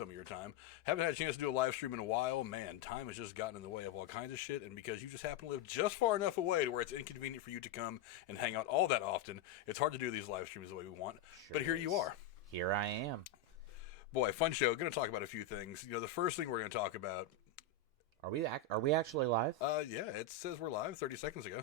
some of your time. Haven't had a chance to do a live stream in a while. Man, time has just gotten in the way of all kinds of shit, and because you just happen to live just far enough away to where it's inconvenient for you to come and hang out all that often, it's hard to do these live streams the way we want. Sure but here is. you are. Here I am. Boy, fun show. Going to talk about a few things. The first thing we're going to talk about... Are we actually live? Yeah, it says we're live 30 seconds ago.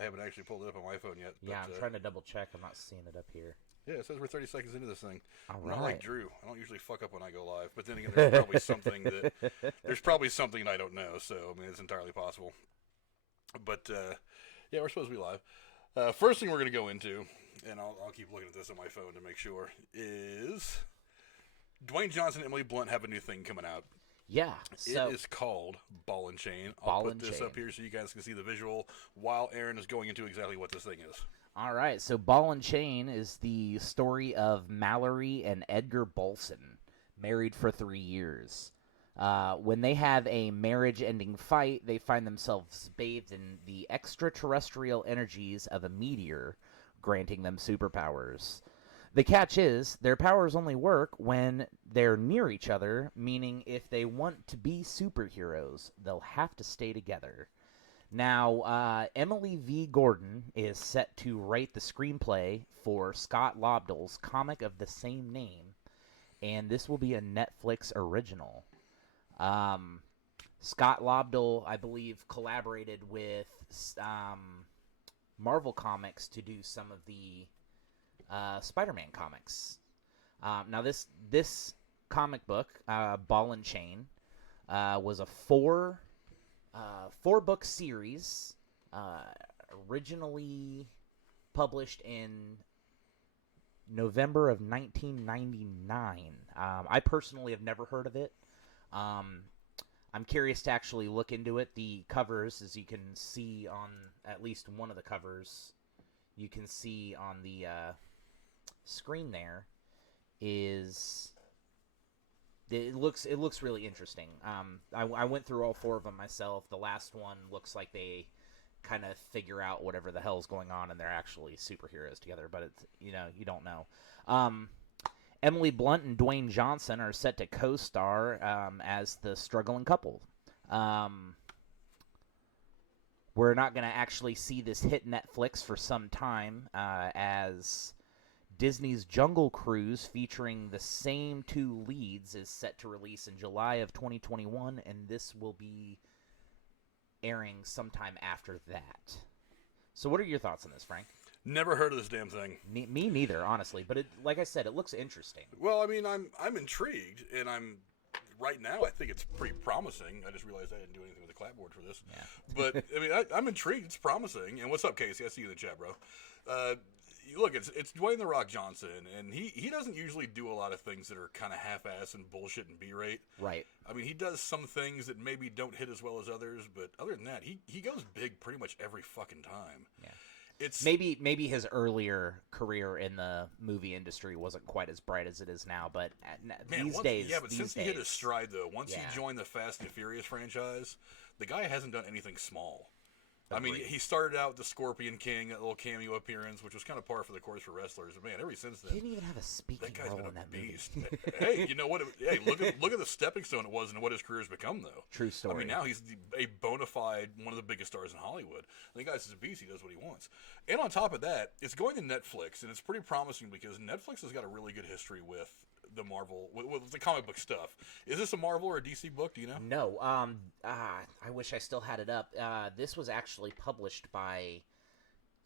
I haven't actually pulled it up on my phone yet. Yeah, but, I'm trying to double check. I'm not seeing it up here. Yeah, it says we're 30 seconds into this thing. All I'm right. not like Drew. I don't usually fuck up when I go live. But then again, there's probably something that I don't know. So, I mean, it's entirely possible. But, yeah, we're supposed to be live. First thing we're going to go into, and I'll keep looking at this on my phone to make sure, is Dwayne Johnson and Emily Blunt have a new thing coming out. Yeah. So it is called Ball and Chain. Ball I'll put and this Chain. up here so you guys can see the visual while Aaron is going into exactly what this thing is. All right, so Ball and Chain is the story of Mallory and Edgar Bolson, married for 3 years. When they have a marriage-ending fight, they find themselves bathed in the extraterrestrial energies of a meteor, granting them superpowers. The catch is, their powers only work when they're near each other, meaning if they want to be superheroes, they'll have to stay together. Now, Emily V. Gordon is set to write the screenplay for Scott Lobdell's comic of the same name, and this will be a Netflix original. Scott Lobdell, I believe, collaborated with Marvel Comics to do some of the Spider-Man comics. Now, this comic book, Ball and Chain, was a four-book series, originally published in November of 1999. I personally have never heard of it. I'm curious to actually look into it. The covers, as you can see on at least one of the covers, you can see on the screen there, is it looks really interesting. I went through all four of them myself. The last one looks like they kind of figure out whatever the hell's going on, and they're actually superheroes together. But it's you don't know. Emily Blunt and Dwayne Johnson are set to co-star as the struggling couple. We're not going to actually see this hit Netflix for some time, as Disney's Jungle Cruise, featuring the same two leads, is set to release in July of 2021, and this will be airing sometime after that. So what are your thoughts on this, Frank? Never heard of this damn thing. Me neither, honestly. But like I said, it looks interesting. Well, I mean, I'm intrigued, and right now I think it's pretty promising. I just realized I didn't do anything with the clapboard for this. Yeah. But I mean, I'm intrigued. It's promising. And what's up, Casey? I see you in the chat, bro. Look, it's Dwayne "The Rock" Johnson, and he doesn't usually do a lot of things that are kind of half-ass and bullshit and B-rate. Right. I mean, he does some things that maybe don't hit as well as others, but other than that, he goes big pretty much every fucking time. Yeah. It's maybe his earlier career in the movie industry wasn't quite as bright as it is now, but these days... Yeah, but since he hit his stride, though, once Yeah. he joined the Fast and Furious franchise, the guy hasn't done anything small. I mean, Agreed. he started out with the Scorpion King, that little cameo appearance, which was kind of par for the course for wrestlers. But man, ever since then, He didn't even have a that speaking guy's role been in a that beast. movie. Hey, you know what? Hey, look at the stepping stone it was and what his career's become, though. True story. I mean, now he's a bona fide one of the biggest stars in Hollywood. I think guy's a beast. He does what he wants. And on top of that, it's going to Netflix, and it's pretty promising because Netflix has got a really good history with the Marvel, with the comic book stuff. Is this a Marvel or a DC book? Do you know? No. I wish I still had it up. This was actually published by...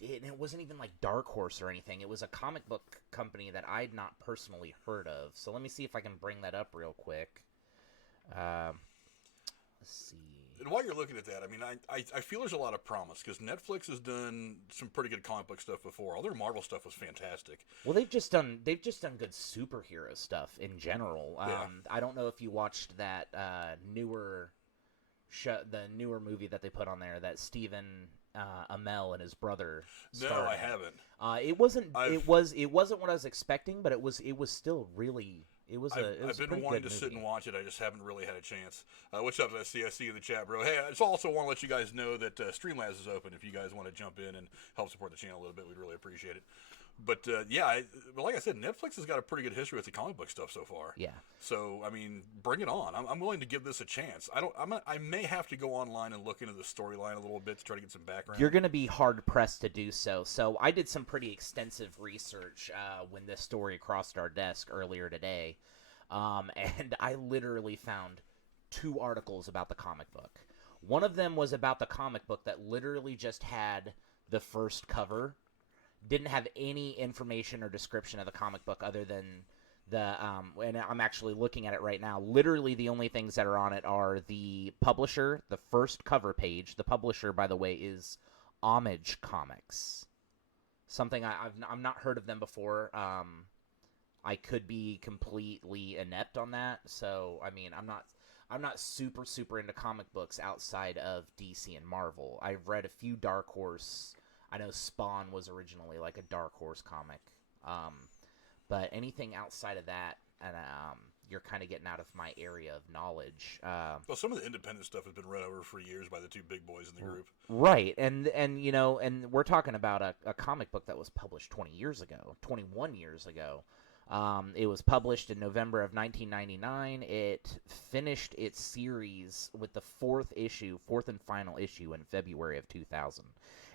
It wasn't even like Dark Horse or anything. It was a comic book company that I'd not personally heard of. So let me see if I can bring that up real quick. Let's see. And while you're looking at that, I mean, I feel there's a lot of promise because Netflix has done some pretty good comic book stuff before. All their Marvel stuff was fantastic. Well, they've just done good superhero stuff in general. Yeah. I don't know if you watched that newer movie that they put on there that Stephen Amell and his brother starred. No, I haven't. It wasn't what I was expecting, but it was still really. I've been pretty wanting good to sit movie. and watch it. I just haven't really had a chance. What's up, SCSC in the chat, bro? Hey, I just also want to let you guys know that Streamlabs is open. If you guys want to jump in and help support the channel a little bit, we'd really appreciate it. But but like I said, Netflix has got a pretty good history with the comic book stuff so far. Yeah. So I mean, bring it on. I'm willing to give this a chance. I may have to go online and look into the storyline a little bit to try to get some background. You're going to be hard pressed to do so. So I did some pretty extensive research when this story crossed our desk earlier today, and I literally found 2 articles about the comic book. One of them was about the comic book that literally just had the first cover. Didn't have any information or description of the comic book other than the and I'm actually looking at it right now. Literally the only things that are on it are the publisher, the first cover page. The publisher, by the way, is Homage Comics. Something I've not heard of them before. I could be completely inept on that. So I mean, I'm not super into comic books outside of DC and Marvel. I've read a few Dark Horse. I know Spawn was originally like a Dark Horse comic. But anything outside of that, and you're kind of getting out of my area of knowledge. Well, some of the independent stuff has been run over for years by the 2 big boys in the group. Right, and you know, and we're talking about a comic book that was published 21 years ago. It was published in November of 1999. It finished its series with the 4th and final issue in February of 2000.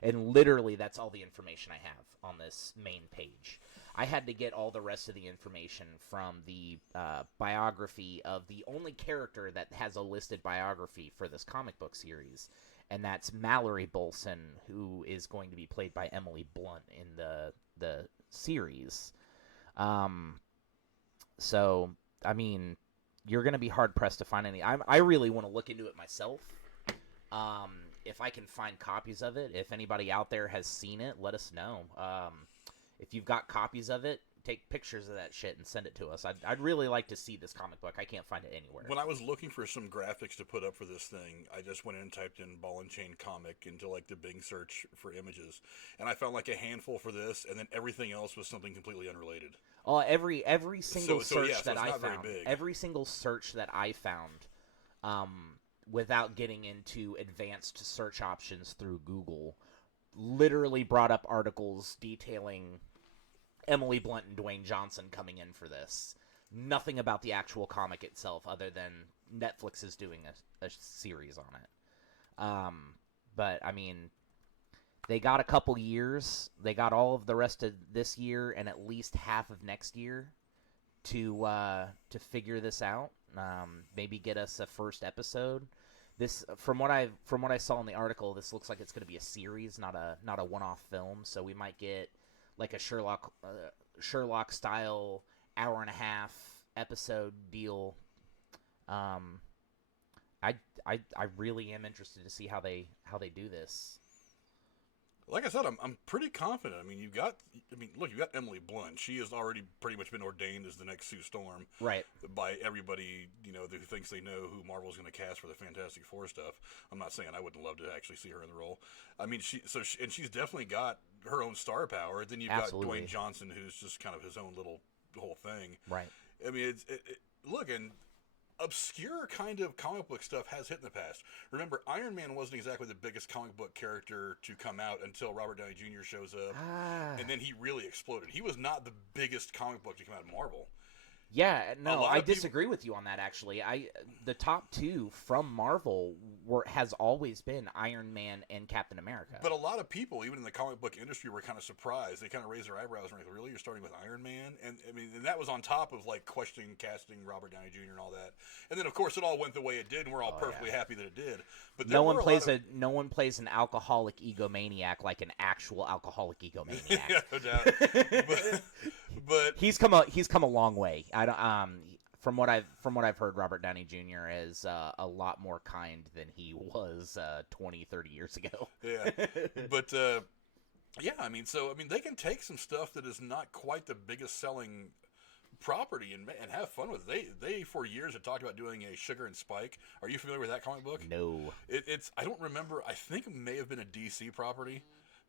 And literally, that's all the information I have on this main page. I had to get all the rest of the information from the biography of the only character that has a listed biography for this comic book series, and that's Mallory Bolson, who is going to be played by Emily Blunt in the series. So, I mean, you're going to be hard-pressed to find any. I really want to look into it myself. If I can find copies of it, if anybody out there has seen it, let us know. If you've got copies of it, take pictures of that shit and send it to us. I'd really like to see this comic book. I can't find it anywhere. When I was looking for some graphics to put up for this thing, I just went in and typed in ball and chain comic into like the Bing search for images, and I found like a handful for this, and then everything else was something completely unrelated. Oh, every single search that I found, every single search that I found, without getting into advanced search options through Google, literally brought up articles detailing Emily Blunt and Dwayne Johnson coming in for this. Nothing about the actual comic itself other than Netflix is doing a series on it. But, I mean, they got a couple years. They got all of the rest of this year and at least half of next year to figure this out. Maybe get us a first episode. This, from what I saw in the article, this looks like it's going to be a series, not a one-off film. So we might get like a Sherlock style hour-and-a-half episode deal. I really am interested to see how they do this. Like I said, I'm pretty confident. I mean, you've got Emily Blunt. She has already pretty much been ordained as the next Sue Storm, right? By everybody, who thinks they know who Marvel's going to cast for the Fantastic Four stuff. I'm not saying I wouldn't love to actually see her in the role. I mean, she's definitely got her own star power. Then you've got Dwayne Johnson, who's just kind of his own little whole thing, right? I mean, look, and obscure kind of comic book stuff has hit in the past. Remember, Iron Man wasn't exactly the biggest comic book character to come out until Robert Downey Jr. shows up, and then he really exploded. He was not the biggest comic book to come out in Marvel. Yeah, no, I disagree with you on that, actually. The top 2 from Marvel has always been Iron Man and Captain America. But a lot of people, even in the comic book industry, were kind of surprised. They kind of raised their eyebrows and were like, really? You're starting with Iron Man? And I mean, and that was on top of like questioning casting Robert Downey Jr. and all that. And then, of course, it all went the way it did, and we're all perfectly happy that it did. But no one plays an alcoholic egomaniac like an actual alcoholic egomaniac. Yeah, no doubt. But he's come a long way. I don't from what I've heard, Robert Downey Jr. is a lot more kind than he was 20, 30 years ago. Yeah, but yeah, I mean, they can take some stuff that is not quite the biggest selling property and have fun with it. They for years had talked about doing a Sugar and Spike. Are you familiar with that comic book? No. It's I don't remember. I think it may have been a DC property.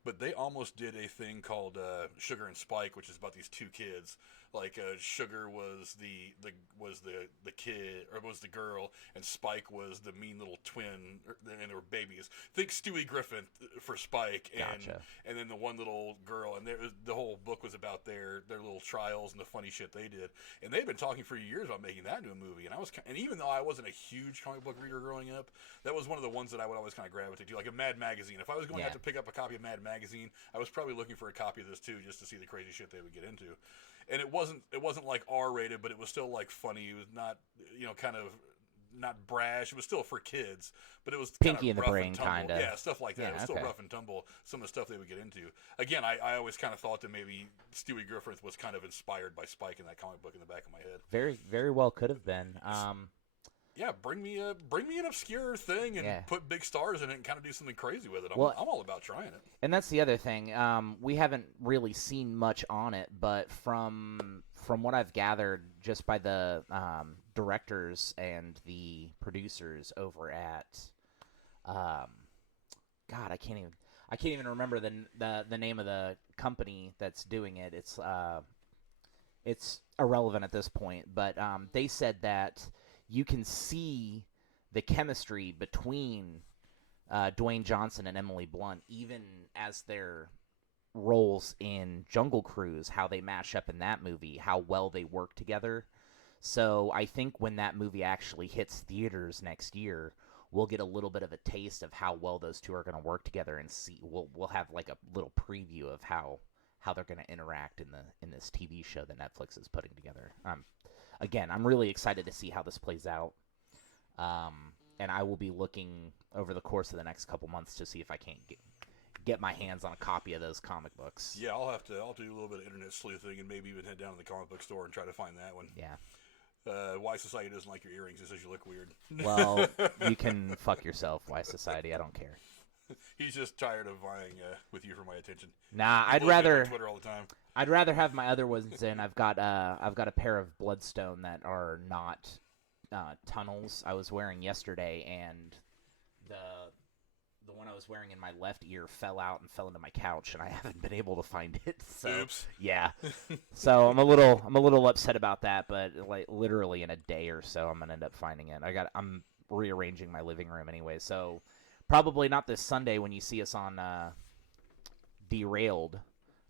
But they almost did a thing called Sugar and Spike, which is about these 2 kids. Like Sugar was the kid, or was the girl, and Spike was the mean little twin, and they were babies. Think Stewie Griffin for Spike, and then the one little girl, and the whole book was about their little trials and the funny shit they did. And they'd been talking for years about making that into a movie. And even though I wasn't a huge comic book reader growing up, that was one of the ones that I would always kind of gravitate to, like a Mad Magazine. If I was going to have to pick up a copy of Mad Magazine, I was probably looking for a copy of this too, just to see the crazy shit they would get into. And it wasn't like R-rated, but it was still like funny. It was not, kind of not brash. It was still for kids, but it was Pinky in the rough Brain and tumble. kind of. Yeah, stuff like that. It was still rough and tumble. Some of the stuff they would get into. Again, I always kind of thought that maybe Stewie Griffin was kind of inspired by Spike in that comic book in the back of my head. Very, very well could have been. Yeah, bring me an obscure thing and put big stars in it and kind of do something crazy with it. I'm all about trying it. And that's the other thing. We haven't really seen much on it, but from what I've gathered, just by the directors and the producers over at, God, I can't even remember the name of the company that's doing it. It's irrelevant at this point, but they said that you can see the chemistry between Dwayne Johnson and Emily Blunt, even as their roles in Jungle Cruise, how they mash up in that movie, how well they work together. So I think when that movie actually hits theaters next year, we'll get a little bit of a taste of how well those two are going to work together, and see. We'll have like a little preview of how they're going to interact in this TV show that Netflix is putting together. Again, I'm really excited to see how this plays out, and I will be looking over the course of the next couple months to see if I can't get my hands on a copy of those comic books. Yeah, I'll do a little bit of internet sleuthing and maybe even head down to the comic book store and try to find that one. Yeah. Why Society doesn't like your earrings. It says you look weird. Well, you can fuck yourself, Why Society. I don't care. He's just tired of vying with you for my attention. Nah, I'd rather on Twitter all the time. I'd rather have my other ones in. I've got a pair of Bloodstone that are not tunnels. I was wearing yesterday, and the one I was wearing in my left ear fell out and fell into my couch, and I haven't been able to find it. So, oops. Yeah. So I'm a little upset about that, but like literally in a day or so, I'm gonna end up finding it. I'm rearranging my living room anyway, so. Probably not this Sunday when you see us on Derailed,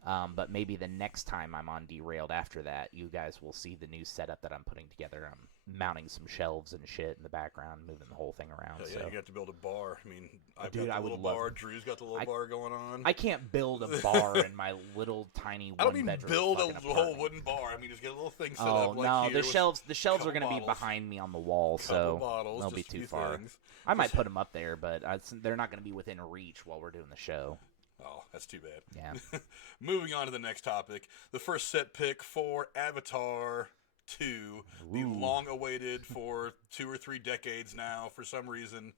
but maybe the next time I'm on Derailed after that, you guys will see the new setup that I'm putting together. I'm mounting some shelves and shit in the background, moving the whole thing around. Yeah, you got to build a bar. I mean, I've Dude, got the little bar. Drew's got the little bar going on. I can't build a bar in my little tiny I don't mean build a whole apartment. wooden bar. I mean, just get a little thing set up. Oh, like no, here the shelves are going to be behind me on the wall, so bottles, they'll be too far. Things. I might put them up there, but they're not going to be within reach while we're doing the show. Oh, that's too bad. Yeah. Moving on to the next topic. The first set pick for Avatar 2. The long-awaited for 2 or 3 decades now, for some reason,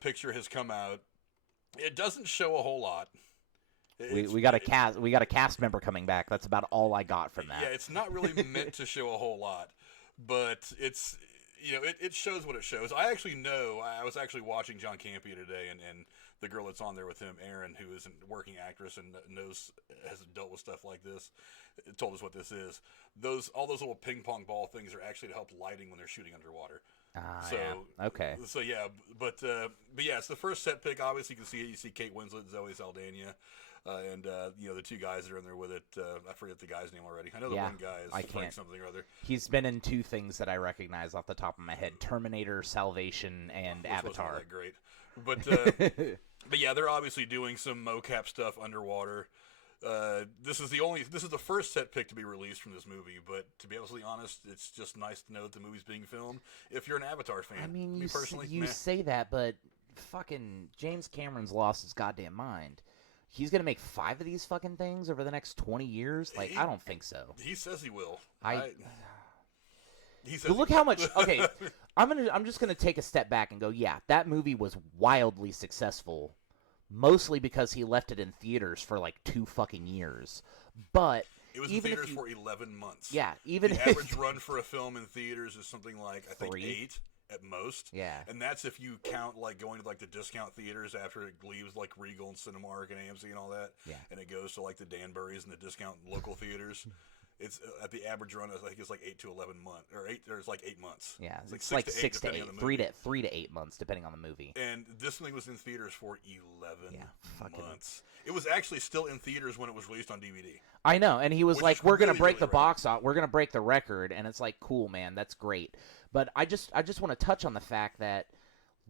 picture has come out. It doesn't show a whole lot. We got a cast member coming back. That's about all I got from that. Yeah, it's not really meant to show a whole lot, but it's it shows what it shows. I actually know. I was actually watching John Campea today, and the girl that's on there with him, Erin, who is a working actress and has dealt with stuff like this, told us what this is. All those little ping pong ball things are actually to help lighting when they're shooting underwater. Yeah. Okay. So yeah, but yeah, it's the first set pick. Obviously, you can see it. You see Kate Winslet, Zoe Saldana, and the 2 guys that are in there with it. I forget the guy's name already. I know the one guy is Frank something or other. He's been in 2 things that I recognize off the top of my head: Terminator, Salvation, and Avatar. Wasn't that great, but but yeah, they're obviously doing some mocap stuff underwater. This is the first set pick to be released from this movie, but to be absolutely honest, it's just nice to know that the movie's being filmed. If you're an Avatar fan, I mean, me personally, you say that, but fucking James Cameron's lost his goddamn mind. He's gonna make 5 of these fucking things over the next 20 years? Like, I don't think so. He says he will. He says. But look how much. Okay, I'm just gonna take a step back and go. Yeah, that movie was wildly successful. Mostly because he left it in theaters for like 2 fucking years. But it was in theaters for 11 months. Yeah, even the average run for a film in theaters is something like I think 8 at most. Yeah, and that's if you count like going to like the discount theaters after it leaves like Regal and Cinemark and AMC and all that. Yeah, and it goes to like the Danburys and the discount local theaters. It's at the average run. I think it's like 8 to 11 months, or it's like 8 months. Yeah, it's like 6 to 8, depending on the movie. 3 to 8 months depending on the movie. And this thing was in theaters for 11 fucking months. It was actually still in theaters when it was released on DVD. I know, and he was Which like, is "We're gonna really, break really the box off. We're gonna break the record," and it's like, "Cool, man, that's great." But I just want to touch on the fact that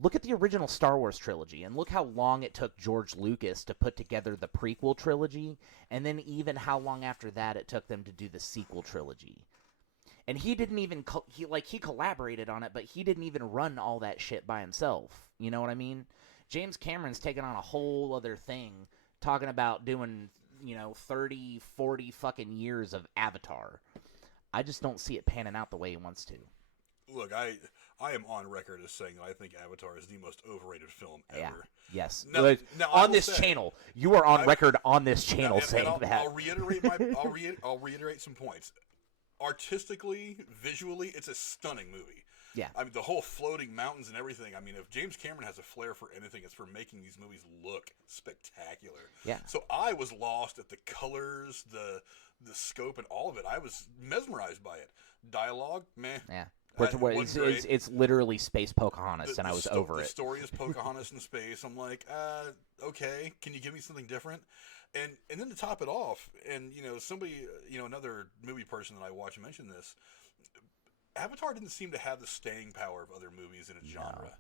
look at the original Star Wars trilogy, and look how long it took George Lucas to put together the prequel trilogy, and then even how long after that it took them to do the sequel trilogy. And he didn't even he collaborated on it, but he didn't even run all that shit by himself. You know what I mean? James Cameron's taken on a whole other thing, talking about doing 30, 40 fucking years of Avatar. I just don't see it panning out the way he wants to. Look, I am on record as saying that I think Avatar is the most overrated film ever. Yeah. Yes. Now, on this channel, you are on record on this channel saying I'll, that. I'll reiterate some points. Artistically, visually, it's a stunning movie. Yeah. I mean, the whole floating mountains and everything. I mean, if James Cameron has a flair for anything, it's for making these movies look spectacular. Yeah. So I was lost at the colors, the scope, and all of it. I was mesmerized by it. Dialogue, meh. Yeah. It's literally space Pocahontas, and I was over it. The story is Pocahontas in space. I'm like, okay, can you give me something different? And then to top it off, and somebody, another movie person that I watch mention this, Avatar didn't seem to have the staying power of other movies in its genre.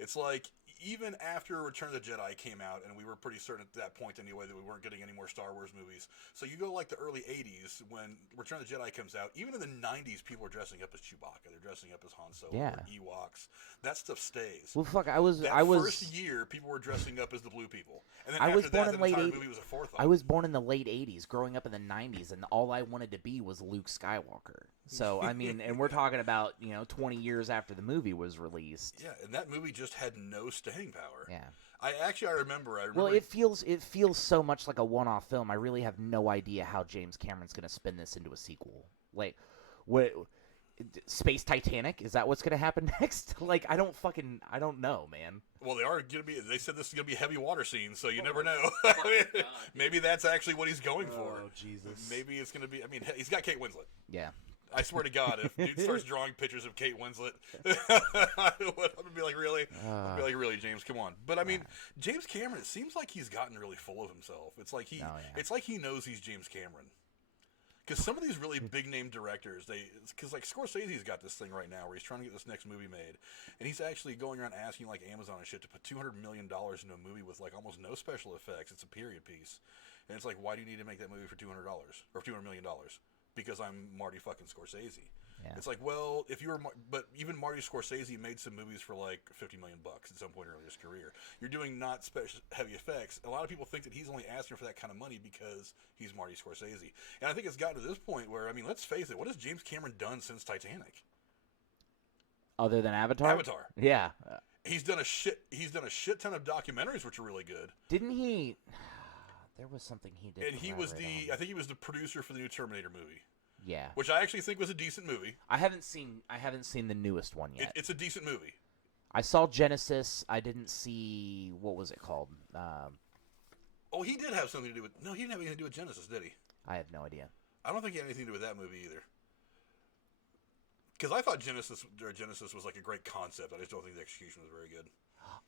It's like, even after Return of the Jedi came out, and we were pretty certain at that point anyway that we weren't getting any more Star Wars movies. So you go like the early 80s when Return of the Jedi comes out, even in the 90s people are dressing up as Chewbacca, they're dressing up as Han Solo or Ewoks. That stuff stays. Well, fuck, first year people were dressing up as the blue people. And then after that, the entire movie was a forethought. I was born in the late 80s, growing up in the 90s, and all I wanted to be was Luke Skywalker. So, I mean, and we're talking about, 20 years after the movie was released. Yeah, and that movie just had no staying power. Yeah. I remember. Well, it feels so much like a one-off film. I really have no idea how James Cameron's going to spin this into a sequel. Like, what? Space Titanic? Is that what's going to happen next? Like, I don't know, man. Well, they said this is going to be a heavy water scene, so you never know. Maybe that's actually what he's going for. Oh, Jesus. Maybe it's going to be, he's got Kate Winslet. Yeah. I swear to God, if dude starts drawing pictures of Kate Winslet, I'm going to be like, really? I'll be like, really, James, come on. But, James Cameron, it seems like he's gotten really full of himself. It's like it's like he knows he's James Cameron. Because some of these really big-name directors, because Scorsese's got this thing right now where he's trying to get this next movie made, and he's actually going around asking like Amazon and shit to put $200 million into a movie with like almost no special effects. It's a period piece, and it's like, why do you need to make that movie for $200 or $200 million? Because I'm Marty fucking Scorsese. Yeah. It's like, well, but even Marty Scorsese made some movies for like $50 million at some point early in his career. You're doing not special heavy effects. A lot of people think that he's only asking for that kind of money because he's Marty Scorsese. And I think it's gotten to this point where, let's face it, what has James Cameron done since Titanic? Other than Avatar? Avatar. Yeah. He's done a shit ton of documentaries which are really good. Didn't he? There was something he did. And I think he was the producer for the new Terminator movie. Yeah. Which I actually think was a decent movie. I haven't seen the newest one yet. It's a decent movie. I saw Genesis. I didn't see, what was it called? He did have something to do with... No, he didn't have anything to do with Genesis, did he? I have no idea. I don't think he had anything to do with that movie either. Because I thought Genesis was like a great concept. I just don't think the execution was very good.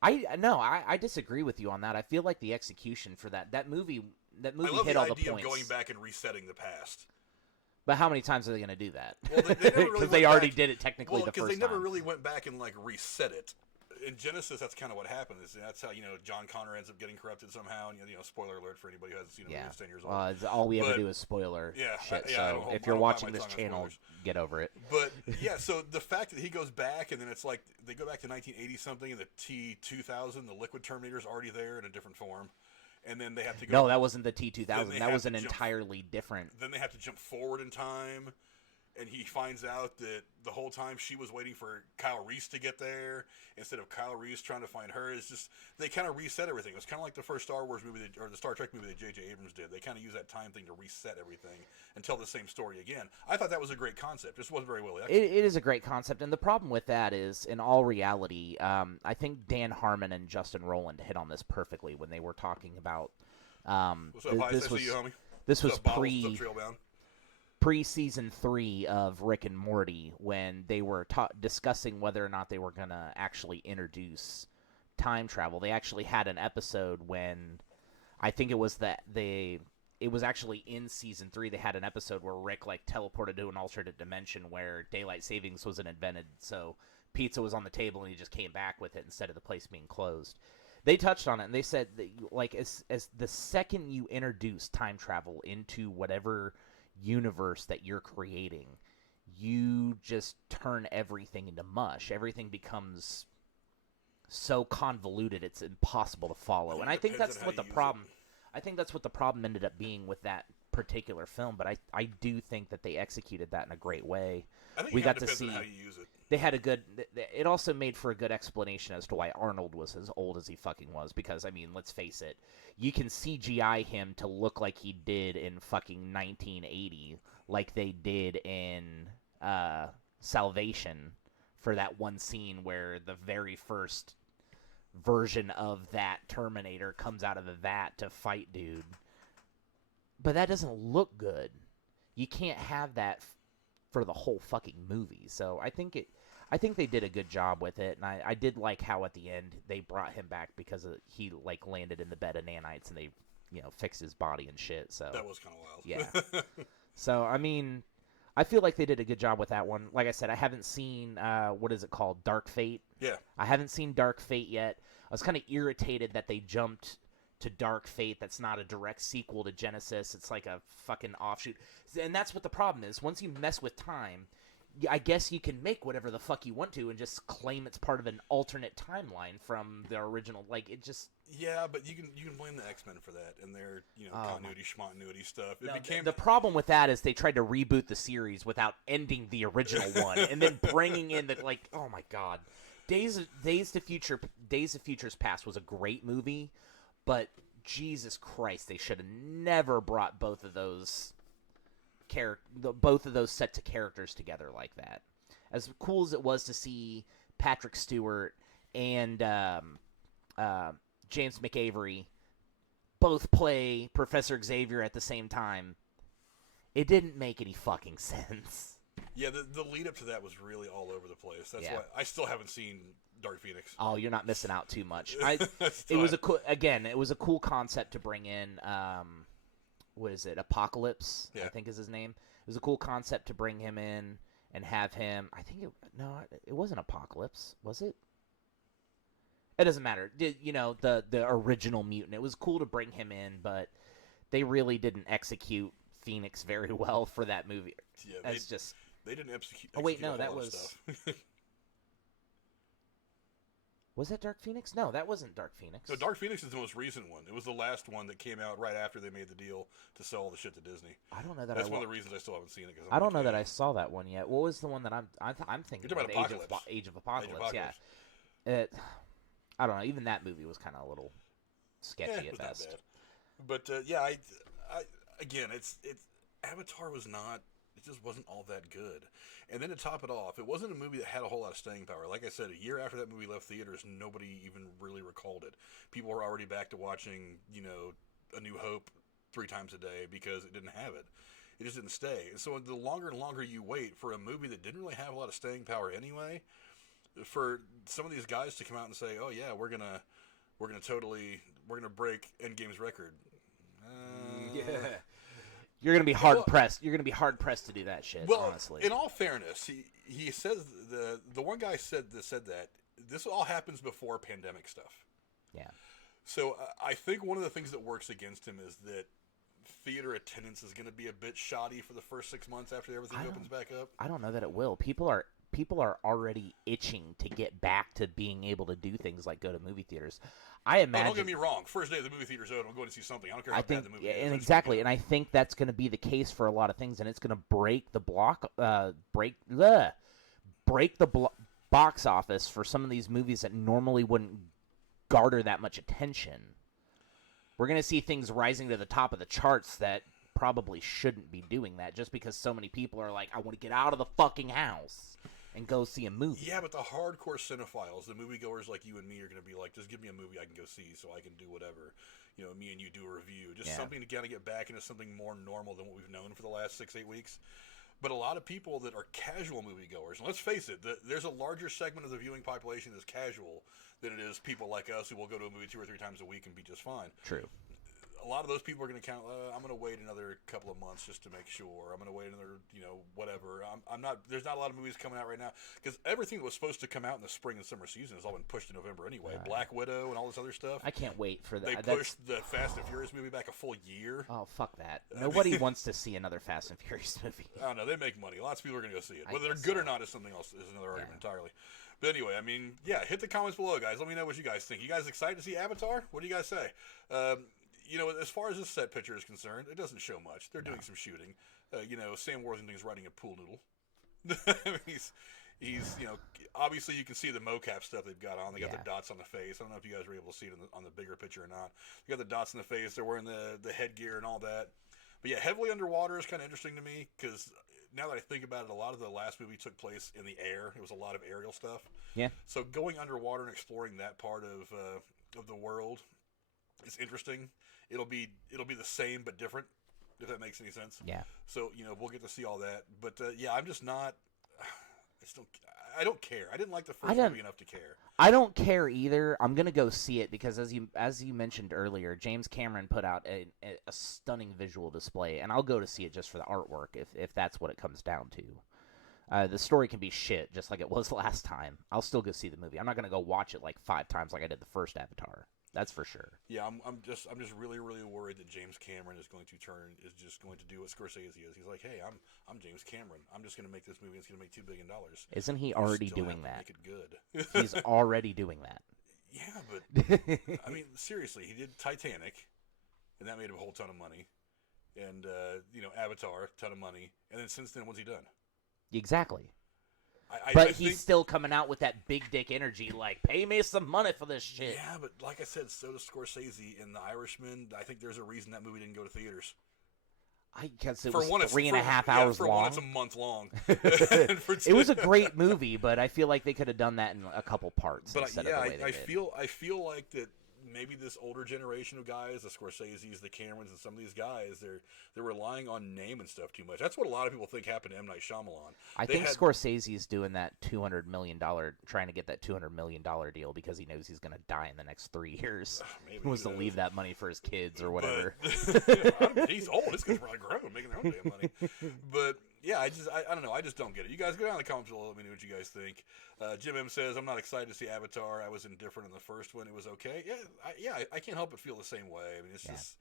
I disagree with you on that. I feel like the execution for that movie hit all the points. I love the idea of going back and resetting the past. But how many times are they going to do that? Well, they never really because they already did it technically the first time. Because they never really went back and like reset it. In Genesis, that's kind of what happened. That's how John Connor ends up getting corrupted somehow. And spoiler alert for anybody who has movie that's 10 years old. All we ever do is spoiler shit. So if you're watching this channel, get over it. But yeah, so the fact that he goes back and then it's like they go back to 1980 something and the T-2000, the Liquid Terminator's already there in a different form. And then they have to go... No, that wasn't the T-2000. That was an entirely different... Then they have to jump forward in time, and he finds out that the whole time she was waiting for Kyle Reese to get there, instead of Kyle Reese trying to find her. It's just... They kind of reset everything. It was kind of like the first Star Wars movie, or the Star Trek movie that J.J. Abrams did. They kind of use that time thing to reset everything and tell the same story again. I thought that was a great concept. It just wasn't very well executed. It is a great concept, and the problem with that is, in all reality, I think Dan Harmon and Justin Roiland hit on this perfectly when they were talking about... What's up, this was you, homie? This was pre-season 3 of Rick and Morty when they were discussing whether or not they were going to actually introduce time travel. They actually had an episode when I think it was it was actually in season 3. They had an episode where Rick like teleported to an alternate dimension where daylight savings wasn't invented, so pizza was on the table and he just came back with it instead of the place being closed. They touched on it and they said that, like, as the second you introduce time travel into whatever universe that you're creating, you just turn everything into mush. Everything becomes so convoluted it's impossible to follow. And I think that's what the problem I think that's what the problem ended up being with that particular film, but I do think that they executed that in a great way. I think we got to depends see on how you use it. They had a good. It also made for a good explanation as to why Arnold was as old as he fucking was. Because I mean, let's face it, you can CGI him to look like he did in fucking 1980, like they did in Salvation, for that one scene where the very first version of that Terminator comes out of the vat to fight dude. But that doesn't look good. You can't have that for the whole fucking movie. So I think they did a good job with it, and I did like how at the end they brought him back because he like landed in the bed of nanites and they fixed his body and shit. So that was kind of wild. Yeah. So I mean, I feel like they did a good job with that one. Like I said, I haven't seen what is it called, Dark Fate. Yeah. I haven't seen Dark Fate yet. I was kind of irritated that they jumped to Dark Fate. That's not a direct sequel to Genesis. It's like a fucking offshoot. And that's what the problem is. Once you mess with time, I guess you can make whatever the fuck you want to and just claim it's part of an alternate timeline from the original. Like, it just... Yeah, but you can blame the X-Men for that and their continuity schmontinuity stuff. The problem with that is they tried to reboot the series without ending the original one and then bringing in the, like, oh my god. Days of Future's Past was a great movie, but Jesus Christ, they should have never brought both of those set to characters together like that. As cool as it was to see Patrick Stewart and James McAvory both play Professor Xavier at the same time, it didn't make any fucking sense. Yeah, the lead up to that was really all over the place. That's why I still haven't seen Dark Phoenix. Oh, you're not missing out too much. It was a cool concept to bring in. What is it? Apocalypse, I think is his name. It was a cool concept to bring him in and have him. It wasn't Apocalypse, was it? It doesn't matter. The original mutant. It was cool to bring him in, but they really didn't execute Phoenix very well for that movie. Yeah, they didn't execute. Oh wait, no, that was. Stuff. Was that Dark Phoenix? No, that wasn't Dark Phoenix. No, Dark Phoenix is the most recent one. It was the last one that came out right after they made the deal to sell all the shit to Disney. I don't know that. That's one of the reasons I still haven't seen it. I don't know that I saw that one yet. What was the one that I'm thinking? You're talking about Age of Apocalypse. Yeah. I don't know. Even that movie was kind of a little sketchy at best. Not bad. But I again, it's Avatar was not. It just wasn't all that good. And then to top it off, it wasn't a movie that had a whole lot of staying power. Like I said, a year after that movie left theaters, nobody even really recalled it. People were already back to watching, A New Hope 3 times a day because it didn't have it. It just didn't stay. And so the longer and longer you wait for a movie that didn't really have a lot of staying power anyway, for some of these guys to come out and say, "Oh yeah, we're gonna break Endgame's record." Yeah. You're gonna be hard pressed. You're gonna be hard pressed to do that shit. Well, honestly. In all fairness, he says the one guy said that this all happens before pandemic stuff. Yeah. So I think one of the things that works against him is that theater attendance is going to be a bit shoddy for the first 6 months after everything opens back up. I don't know that it will. People are already itching to get back to being able to do things like go to movie theaters. I imagine. Don't get me wrong. First day the movie theater's open, I'm going to see something. I don't care how bad the movie is. And exactly, and I think that's going to be the case for a lot of things, and it's going to break the box office for some of these movies that normally wouldn't garner that much attention. We're going to see things rising to the top of the charts that probably shouldn't be doing that, just because so many people are like, I want to get out of the fucking house and go see a movie. Yeah, but the hardcore cinephiles, the moviegoers like you and me, are going to be like, just give me a movie I can go see so I can do whatever. You know, me and you do a review. Just something to kind of get back into something more normal than what we've known for the last 6-8 weeks. But a lot of people that are casual moviegoers, and let's face it, there's a larger segment of the viewing population that's casual than it is people like us who will go to a movie 2 or 3 times a week and be just fine. True. A lot of those people are going to count. I'm going to wait another couple of months just to make sure. I'm going to wait another, whatever. I'm not. There's not a lot of movies coming out right now because everything that was supposed to come out in the spring and summer season has all been pushed to November anyway. Black Widow and all this other stuff. I can't wait for that. They pushed the Fast and Furious movie back a full year. Oh, fuck that! Nobody wants to see another Fast and Furious movie. I don't know. They make money. Lots of people are going to go see it. Whether they're good or not is something else. Is another argument entirely. But anyway, I mean, hit the comments below, guys. Let me know what you guys think. You guys excited to see Avatar? What do you guys say? As far as this set picture is concerned, it doesn't show much. They're doing some shooting. Sam Worthington's riding a pool noodle. I mean, he's obviously you can see the mocap stuff they've got on. They got the dots on the face. I don't know if you guys were able to see it on the bigger picture or not. You got the dots in the face. They're wearing the headgear and all that. But yeah, heavily underwater is kind of interesting to me because now that I think about it, a lot of the last movie took place in the air. It was a lot of aerial stuff. Yeah. So going underwater and exploring that part of the world is interesting. It'll be the same but different, if that makes any sense. Yeah. So we'll get to see all that, but I'm just not. I don't care. I didn't like the first movie enough to care. I don't care either. I'm gonna go see it because as you mentioned earlier, James Cameron put out a stunning visual display, and I'll go to see it just for the artwork if that's what it comes down to. The story can be shit, just like it was last time. I'll still go see the movie. I'm not gonna go watch it like 5 times like I did the first Avatar. That's for sure. Yeah, I'm just really, really worried that James Cameron is just going to do what Scorsese is. He's like, hey, I'm James Cameron. I'm just going to make this movie. It's going to make $2 billion. Isn't he already doing that? Make it good. He's already doing that. Yeah, but I mean, seriously, he did Titanic, and that made him a whole ton of money, and Avatar, ton of money, and then since then, what's he done? Exactly. I but think he's still coming out with that big dick energy, like, pay me some money for this shit. Yeah, but like I said, so does Scorsese in The Irishman. I think there's a reason that movie didn't go to theaters. I guess it was 3.5 hours long. For one, it's a month long. It was a great movie, but I feel like they could have done that in a couple parts. But instead of the way they did. I feel like that maybe this older generation of guys, the Scorseses, the Camerons, and some of these guys, they're relying on name and stuff too much. That's what a lot of people think happened to M. Night Shyamalan. I think Scorsese's doing that $200 million, trying to get that $200 million deal because he knows he's going to die in the next 3 years. Maybe he wants to leave that money for his kids or whatever. But, he's old. His kids are probably grown, making their own damn money. But yeah, I don't know. I just don't get it. You guys go down in the comments below. Let me know what you guys think. Jim M says, I'm not excited to see Avatar. I was indifferent in the first one. It was okay. I can't help but feel the same way. I mean, it's just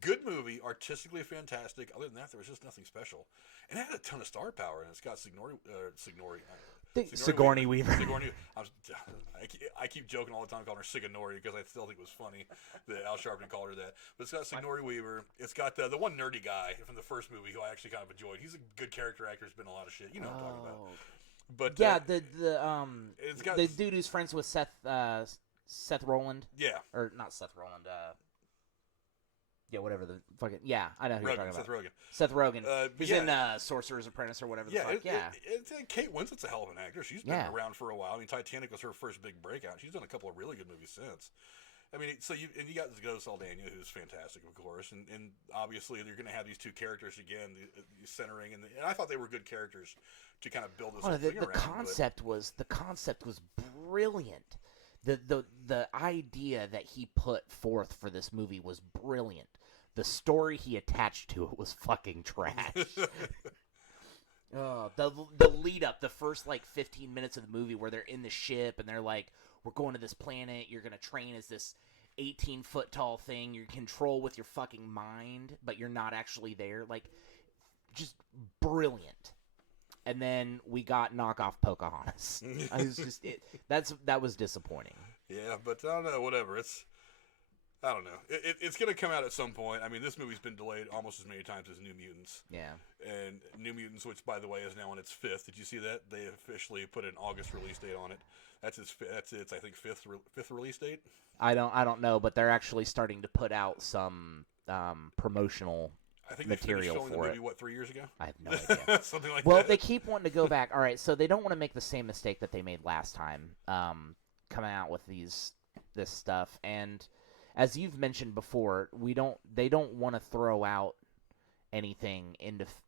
good movie, artistically fantastic. Other than that, there was just nothing special. And it had a ton of star power, and it's got Sigourney Weaver. I keep joking all the time calling her Sigourney because I still think it was funny that Al Sharpton called her that. But it's got Sigourney Weaver. It's got the one nerdy guy from the first movie who I actually kind of enjoyed. He's a good character actor. He's been in a lot of shit. You know what I'm talking about. But the dude who's friends with Seth Roland. Yeah. Or not Seth Roland. Whatever the fucking I know who you're talking about. Seth Rogen. He's in Sorcerer's Apprentice or whatever the fuck. Kate Winslet's a hell of an actor. She's been around for a while. I mean, Titanic was her first big breakout. She's done a couple of really good movies since. I mean, so you got Zoe Saldana, who's fantastic, of course, and obviously you're going to have these two characters again, the centering, and I thought they were good characters to kind of build this whole thing around. The concept was brilliant. The idea that he put forth for this movie was brilliant. The story he attached to it was fucking trash. The lead up, the first 15 minutes of the movie where they're in the ship and they're like, we're going to this planet, you're going to train as this 18-foot tall thing, you control with your fucking mind, but you're not actually there. Just brilliant. And then we got knockoff Pocahontas. That was disappointing. Yeah, but I don't know, whatever. I don't know. It's going to come out at some point. I mean, this movie's been delayed almost as many times as New Mutants. Yeah. And New Mutants, which, by the way, is now on its 5th. Did you see that? They officially put an August release date on it. That's its I think, fifth release date. I don't know, but they're actually starting to put out some promotional I think material they finished filming for the it. movie, what, 3 years ago? I have no idea. Something like Well, that. they keep wanting to go back. All right, so they don't want to make the same mistake that they made last time, coming out with this stuff. And as you've mentioned before, they don't want to throw out anything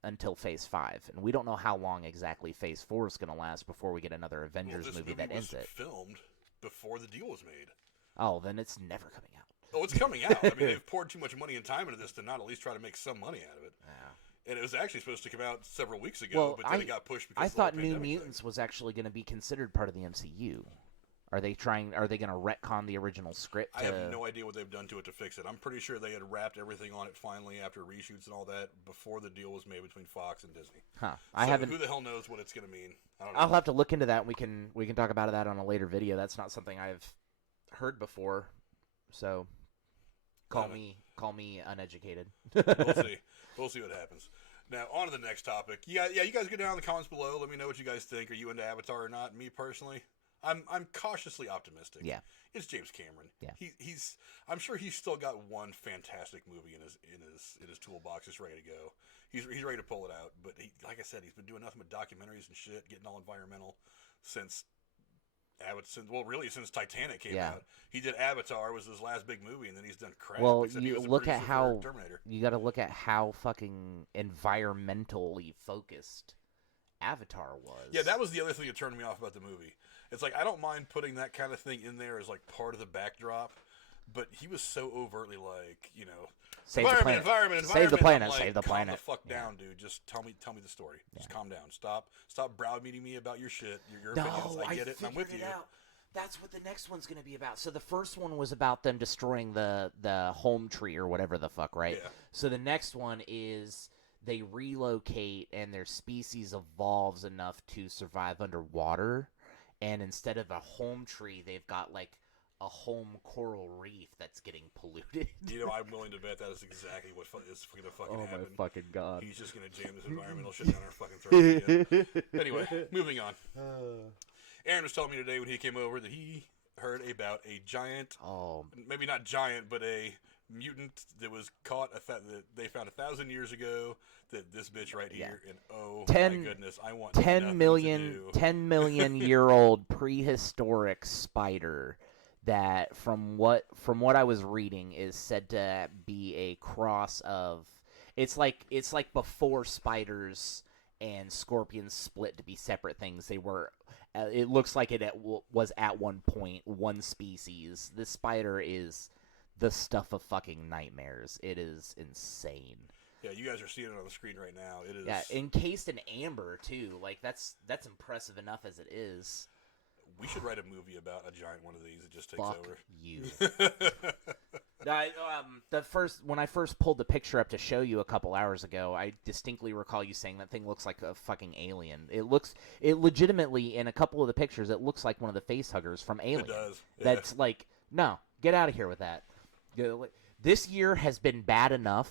until Phase 5, and we don't know how long exactly Phase 4 is going to last before we get another Avengers movie that ends it. Filmed before the deal was made. Oh, then it's never coming out. Oh, it's coming out. I mean, they've poured too much money and time into this to not at least try to make some money out of it. Yeah. And it was actually supposed to come out several weeks ago, but then it got pushed because I of the whole thought New pandemic Mutants thing. was actually going to be considered part of the MCU. Are they going to retcon the original script? I have no idea what they've done to it to fix it. I'm pretty sure they had wrapped everything on it finally after reshoots and all that before the deal was made between Fox and Disney. Huh. Who the hell knows what it's going to mean? I don't know. I'll have to look into that. And we can talk about that on a later video. That's not something I've heard before. So call me uneducated. We'll see what happens. Now, on to the next topic. You guys go down in the comments below. Let me know what you guys think. Are you into Avatar or not? Me personally, I'm cautiously optimistic. Yeah, it's James Cameron. Yeah, I'm sure he's still got one fantastic movie in his toolbox just ready to go. He's ready to pull it out. But like I said, he's been doing nothing but documentaries and shit, getting all environmental since Titanic came out. He did Avatar, was his last big movie, and then he's done crap. Well, you look at how you got to look at how fucking environmentally focused Avatar was. Yeah, that was the other thing that turned me off about the movie. It's like I don't mind putting that kind of thing in there as like part of the backdrop, but he was so overtly like, save the planet, save the planet, like, save the planet. Calm the fuck down, dude. Just tell me the story. Just calm down. Stop browbeating me about your shit, your opinions. I get it, and I'm with you. Out. That's what the next one's going to be about. So the first one was about them destroying the home tree or whatever the fuck, right? Yeah. So the next one is they relocate and their species evolves enough to survive underwater. And instead of a home tree, they've got like a home coral reef that's getting polluted. I'm willing to bet that is exactly what is going to fucking happen. Oh my fucking god! He's just going to jam this environmental shit down our fucking throats again. Anyway, moving on. Aaron was telling me today when he came over that he heard about a giant, maybe not giant, but a mutant that was caught, that they found 1,000 years ago, that this bitch right here, and my goodness, I want 10 million year old prehistoric spider that from what I was reading is said to be a cross of, it's like before spiders and scorpions split to be separate things. They were it looks like it was at one point one species. This spider is the stuff of fucking nightmares. It is insane. Yeah, you guys are seeing it on the screen right now. It is. Yeah, encased in amber too. Like that's impressive enough as it is. We should write a movie about a giant one of these that just takes Fuck over. You. When I first pulled the picture up to show you a couple hours ago, I distinctly recall you saying that thing looks like a fucking alien. It legitimately, in a couple of the pictures, it looks like one of the face huggers from Alien. It does. Yeah. That's like, no, get out of here with that. This year has been bad enough.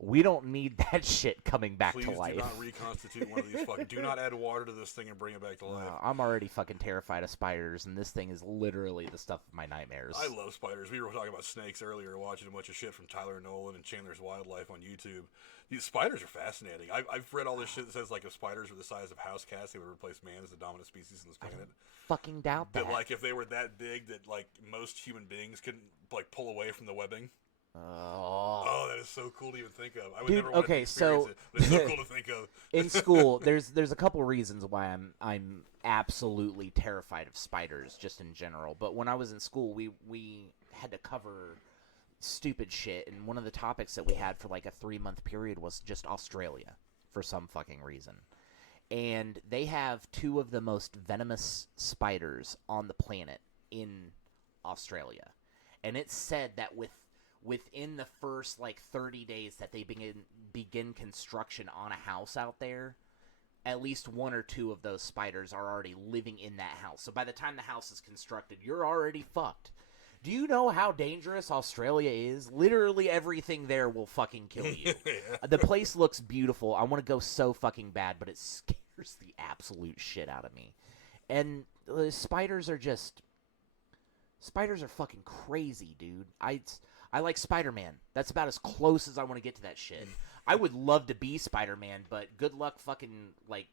We don't need that shit coming back to life. Please do not reconstitute one of these fucking... Do not add water to this thing and bring it back to life. I'm already fucking terrified of spiders, and this thing is literally the stuff of my nightmares. I love spiders. We were talking about snakes earlier, watching a bunch of shit from Tyler Nolan and Chandler's Wildlife on YouTube. These spiders are fascinating. I've read all this shit that says, like, if spiders were the size of house cats, they would replace man as the dominant species in this planet. Fucking doubt that. But, like, if they were that big that, like, most human beings couldn't, like, pull away from the webbing... Oh, that is so cool to even think of. I would never want to experience it, but it's so cool to think of. In school, there's a couple reasons why I'm absolutely terrified of spiders, just in general. But when I was in school, we had to cover stupid shit, and one of the topics that we had for like a 3-month period was just Australia for some fucking reason. And they have 2 of the most venomous spiders on the planet in Australia. And it's said that within the first like 30 days that they begin construction on a house out there, at least 1 or 2 of those spiders are already living in that house. So by the time the house is constructed, you're already fucked. Do you know how dangerous Australia is? Literally everything there will fucking kill you. The place looks beautiful. I want to go so fucking bad, but it scares the absolute shit out of me. And spiders are fucking crazy, dude. I like Spider-Man. That's about as close as I want to get to that shit. I would love to be Spider-Man, but good luck fucking like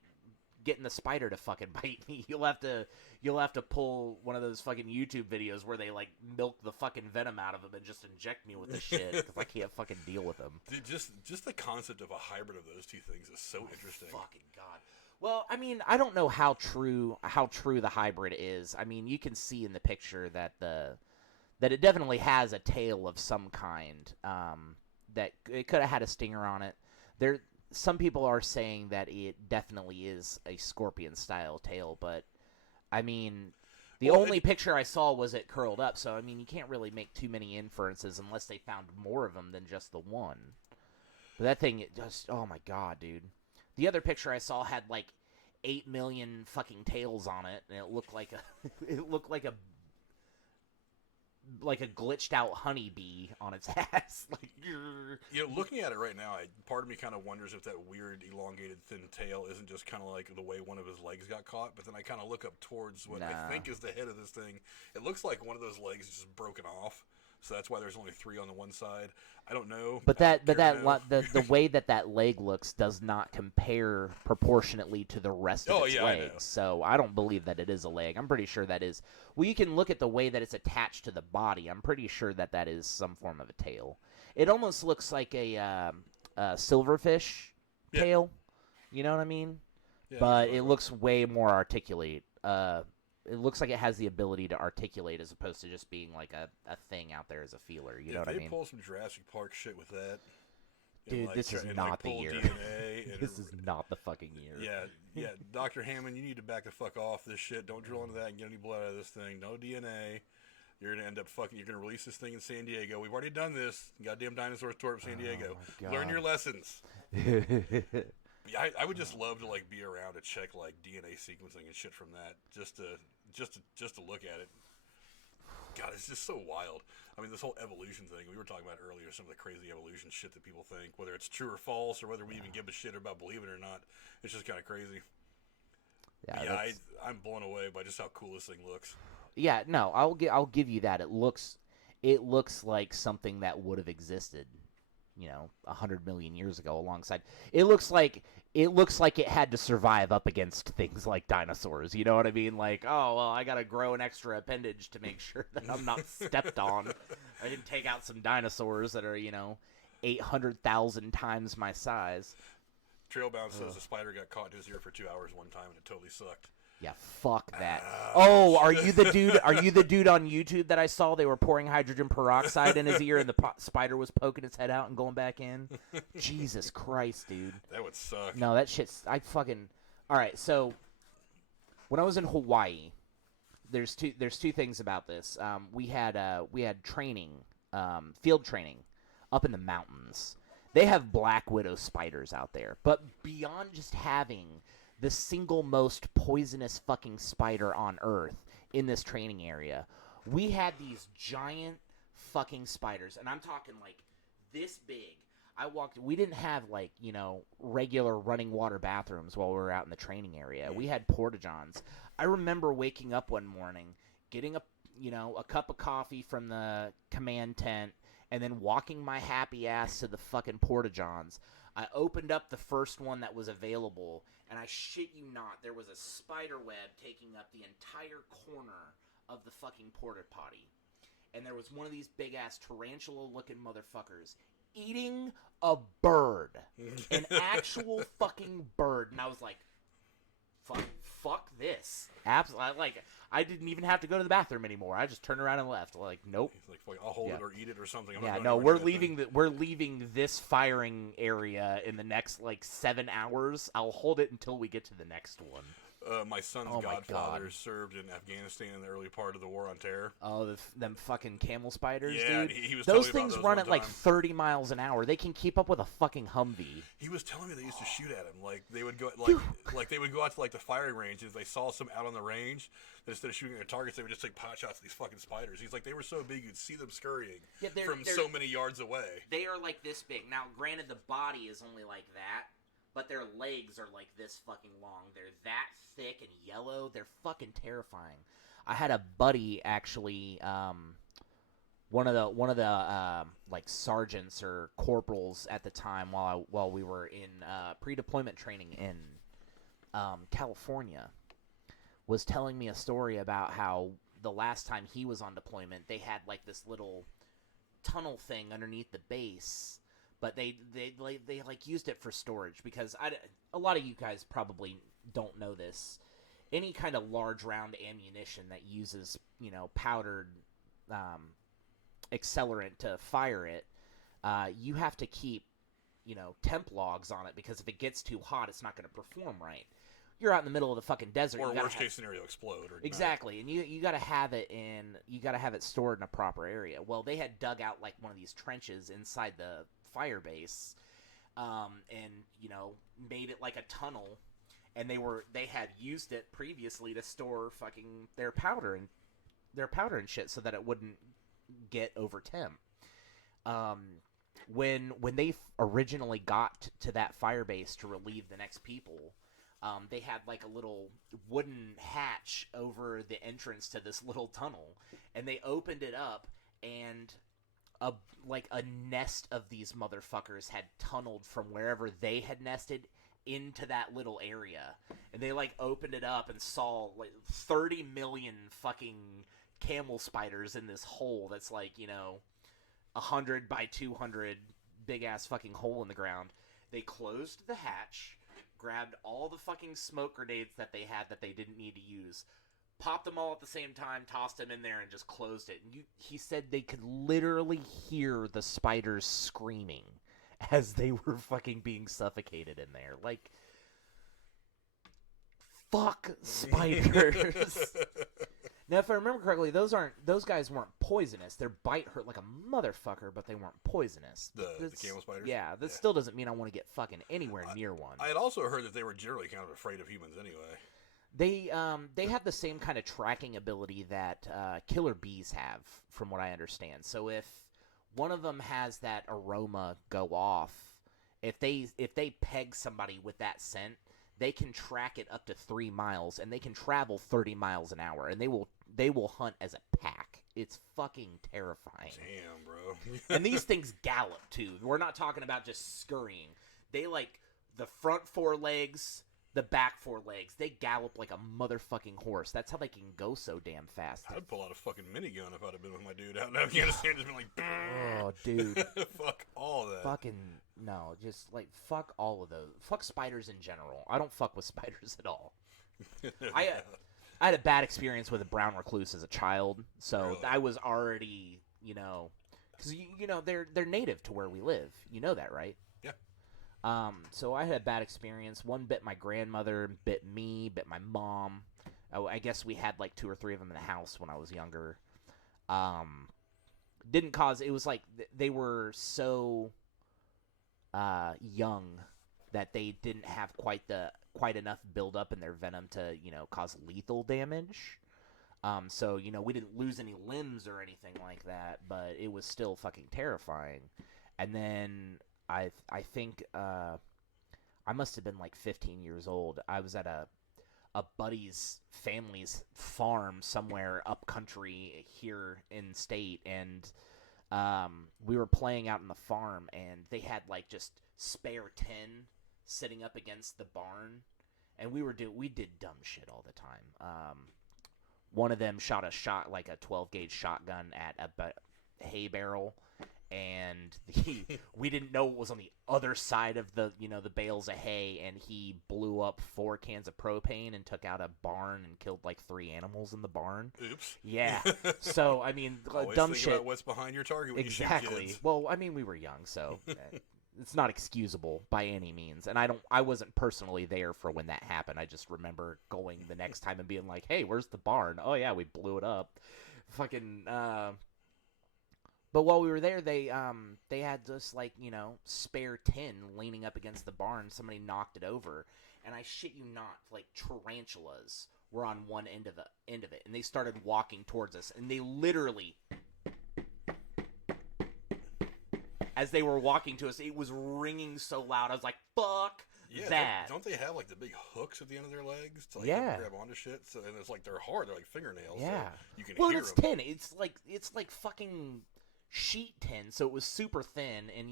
getting the spider to fucking bite me. You'll have to pull one of those fucking YouTube videos where they like milk the fucking venom out of them and just inject me with the shit because I can't fucking deal with them. Dude, just the concept of a hybrid of those two things is so interesting. Fucking God. Well, I mean, I don't know how true the hybrid is. I mean, you can see in the picture that it definitely has a tail of some kind. That it could have had a stinger on it. Some people are saying that it definitely is a scorpion-style tail, but, I mean, the only picture I saw was it curled up, so, I mean, you can't really make too many inferences unless they found more of them than just the one. But that thing, oh my God, dude. The other picture I saw had, like, 8 million fucking tails on it, and it looked like a glitched out honeybee on its ass. Like, looking at it right now, part of me kind of wonders if that weird elongated thin tail isn't just kind of like the way one of his legs got caught. But then I kind of look up towards what I think is the head of this thing. It looks like one of those legs is just broken off. So that's why there's only 3 on the one side. I don't know. But the way that leg looks does not compare proportionately to the rest of its legs. So I don't believe that it is a leg. I'm pretty sure that is. Well, you can look at the way that it's attached to the body. I'm pretty sure that is some form of a tail. It almost looks like a silverfish tail. You know what I mean? Yeah, but it looks way more articulate. It looks like it has the ability to articulate as opposed to just being like a thing out there as a feeler. You know what I mean? They pull some Jurassic Park shit with that. Dude, this is not the year. This is not the fucking year. Yeah. Dr. Hammond, you need to back the fuck off this shit. Don't drill into that and get any blood out of this thing. No DNA. You're going to end up you're going to release this thing in San Diego. We've already done this. Goddamn dinosaurs tore up San Diego. Learn your lessons. Yeah, I would just love to like be around to check like DNA sequencing and shit from that, just to look at it. God, it's just so wild. I mean, this whole evolution thing we were talking about earlier, some of the crazy evolution shit that people think, whether it's true or false, or whether we even give a shit about believing it or not. It's just kind of crazy. Yeah, I'm blown away by just how cool this thing looks. Yeah, no, I'll give you that. It looks like something that would have existed, 100 million years ago alongside. It looks like it had to survive up against things like dinosaurs. You know what I mean? Like, oh, well, I got to grow an extra appendage to make sure that I'm not stepped on. I didn't take out some dinosaurs that are, 800,000 times my size. Trailbound says the spider got caught in his ear for 2 hours one time and it totally sucked. Yeah, fuck that. Oh, are you the dude? Are you the dude on YouTube that I saw? They were pouring hydrogen peroxide in his ear, and the spider was poking its head out and going back in. Jesus Christ, dude. That would suck. No, that shit's. All right, so when I was in Hawaii, there's two things about this. We had training, field training, up in the mountains. They have black widow spiders out there, but beyond just having the single most poisonous fucking spider on Earth in this training area, we had these giant fucking spiders, and I'm talking like this big. We didn't have like, regular running water bathrooms while we were out in the training area. We had porta-johns. I remember waking up one morning, getting a cup of coffee from the command tent, and then walking my happy ass to the fucking porta-johns. I opened up the first one that was available, and I shit you not, there was a spider web taking up the entire corner of the fucking porta potty. And there was one of these big-ass tarantula-looking motherfuckers eating a bird. An actual fucking bird. And I was like, fuck this. Absolutely. I didn't even have to go to the bathroom anymore. I just turned around and left. Like, nope. He's like, I'll hold it or eat it or something. We're leaving this firing area in the next 7 hours. I'll hold it until we get to the next one. My son's godfather served in Afghanistan in the early part of the War on Terror. Oh, them fucking camel spiders, yeah, dude. He was those things run at 30 miles an hour. They can keep up with a fucking Humvee. He was telling me they used to shoot at him. Like they would go they would go out to the firing range, and if they saw some out on the range, that instead of shooting at targets, they would just take pot shots at these fucking spiders. He's like, they were so big you'd see them scurrying from so many yards away. They are like this big. Now, granted, the body is only like that. But their legs are like this fucking long. They're that thick and yellow. They're fucking terrifying. I had a buddy actually one of the like sergeants or corporals at the time while we were in pre-deployment training in California was telling me a story about how the last time he was on deployment they had like this little tunnel thing underneath the base, but they like used it for storage because a lot of you guys probably don't know this. Any kind of large round ammunition that uses powdered accelerant to fire it, you have to keep temp logs on it because if it gets too hot, it's not going to perform right. You're out in the middle of the fucking desert. Or worst case scenario, explode. Or exactly, and you got to have it stored in a proper area. Well, they had dug out like one of these trenches inside the fire base, and made it like a tunnel, and they had used it previously to store fucking their powder and shit so that it wouldn't get over temp. When they originally got to that fire base to relieve the next people. They had like a little wooden hatch over the entrance to this little tunnel, and they opened it up, and a nest of these motherfuckers had tunneled from wherever they had nested into that little area, and they like opened it up and saw like 30 million fucking camel spiders in this hole that's like 100 by 200 big ass fucking hole in the ground. They closed the hatch, grabbed all the fucking smoke grenades that they had that they didn't need to use, popped them all at the same time, tossed them in there, and just closed it. And he said they could literally hear the spiders screaming as they were fucking being suffocated in there. Like, fuck spiders. Now, if I remember correctly, those guys weren't poisonous. Their bite hurt like a motherfucker, but they weren't poisonous. The camel spiders? Yeah, that still doesn't mean I want to get fucking anywhere near one. I had also heard that they were generally kind of afraid of humans anyway. They have the same kind of tracking ability that killer bees have, from what I understand. So if one of them has that aroma go off, if they peg somebody with that scent, they can track it up to 3 miles, and they can travel 30 miles an hour, and they will hunt as a pack. It's fucking terrifying. Damn, bro. And these things gallop, too. We're not talking about just scurrying. They, like, the front 4 legs, the back 4 legs, they gallop like a motherfucking horse. That's how they can go so damn fast. I'd pull out a fucking minigun if I'd have been with my dude out in Afghanistan. Just been like, oh, dude. Fuck all that. Fucking, no, just, like, fuck all of those. Fuck spiders in general. I don't fuck with spiders at all. I had a bad experience with a brown recluse as a child, so really? I was already, because, they're native to where we live. You know that, right? Yeah. So I had a bad experience. One bit my grandmother, bit me, bit my mom. Oh, I guess we had like 2 or 3 of them in the house when I was younger. Didn't cause, it was like they were so young that they didn't have quite enough buildup in their venom to, cause lethal damage. So, we didn't lose any limbs or anything like that, but it was still fucking terrifying. And then I think I must have been like 15 years old. I was at a buddy's family's farm somewhere up country here in state, and we were playing out in the farm, and they had like just spare 10 sitting up against the barn, and we did dumb shit all the time. One of them shot like a 12 gauge shotgun at a hay barrel, and we didn't know what was on the other side of the bales of hay, and he blew up 4 cans of propane and took out a barn and killed like 3 animals in the barn. Oops. Yeah. So I mean, always dumb think shit. About what's behind your target when exactly. You shoot kids. Well, I mean, we were young, so it's not excusable by any means. And I wasn't personally there for when that happened. I just remember going the next time and being like, "Hey, where's the barn? Oh yeah, we blew it up." Fucking. But while we were there, they had this like spare tin leaning up against the barn. Somebody knocked it over, and I shit you not, like tarantulas were on one end of it, and they started walking towards us, and they literally, as they were walking to us, it was ringing so loud. I was like, "Fuck that!" Don't they have like the big hooks at the end of their legs to like grab onto shit? So and it's like they're hard. They're like fingernails. Yeah. So you can well, hear it's them. tin. It's like fucking sheet tin, so it was super thin, and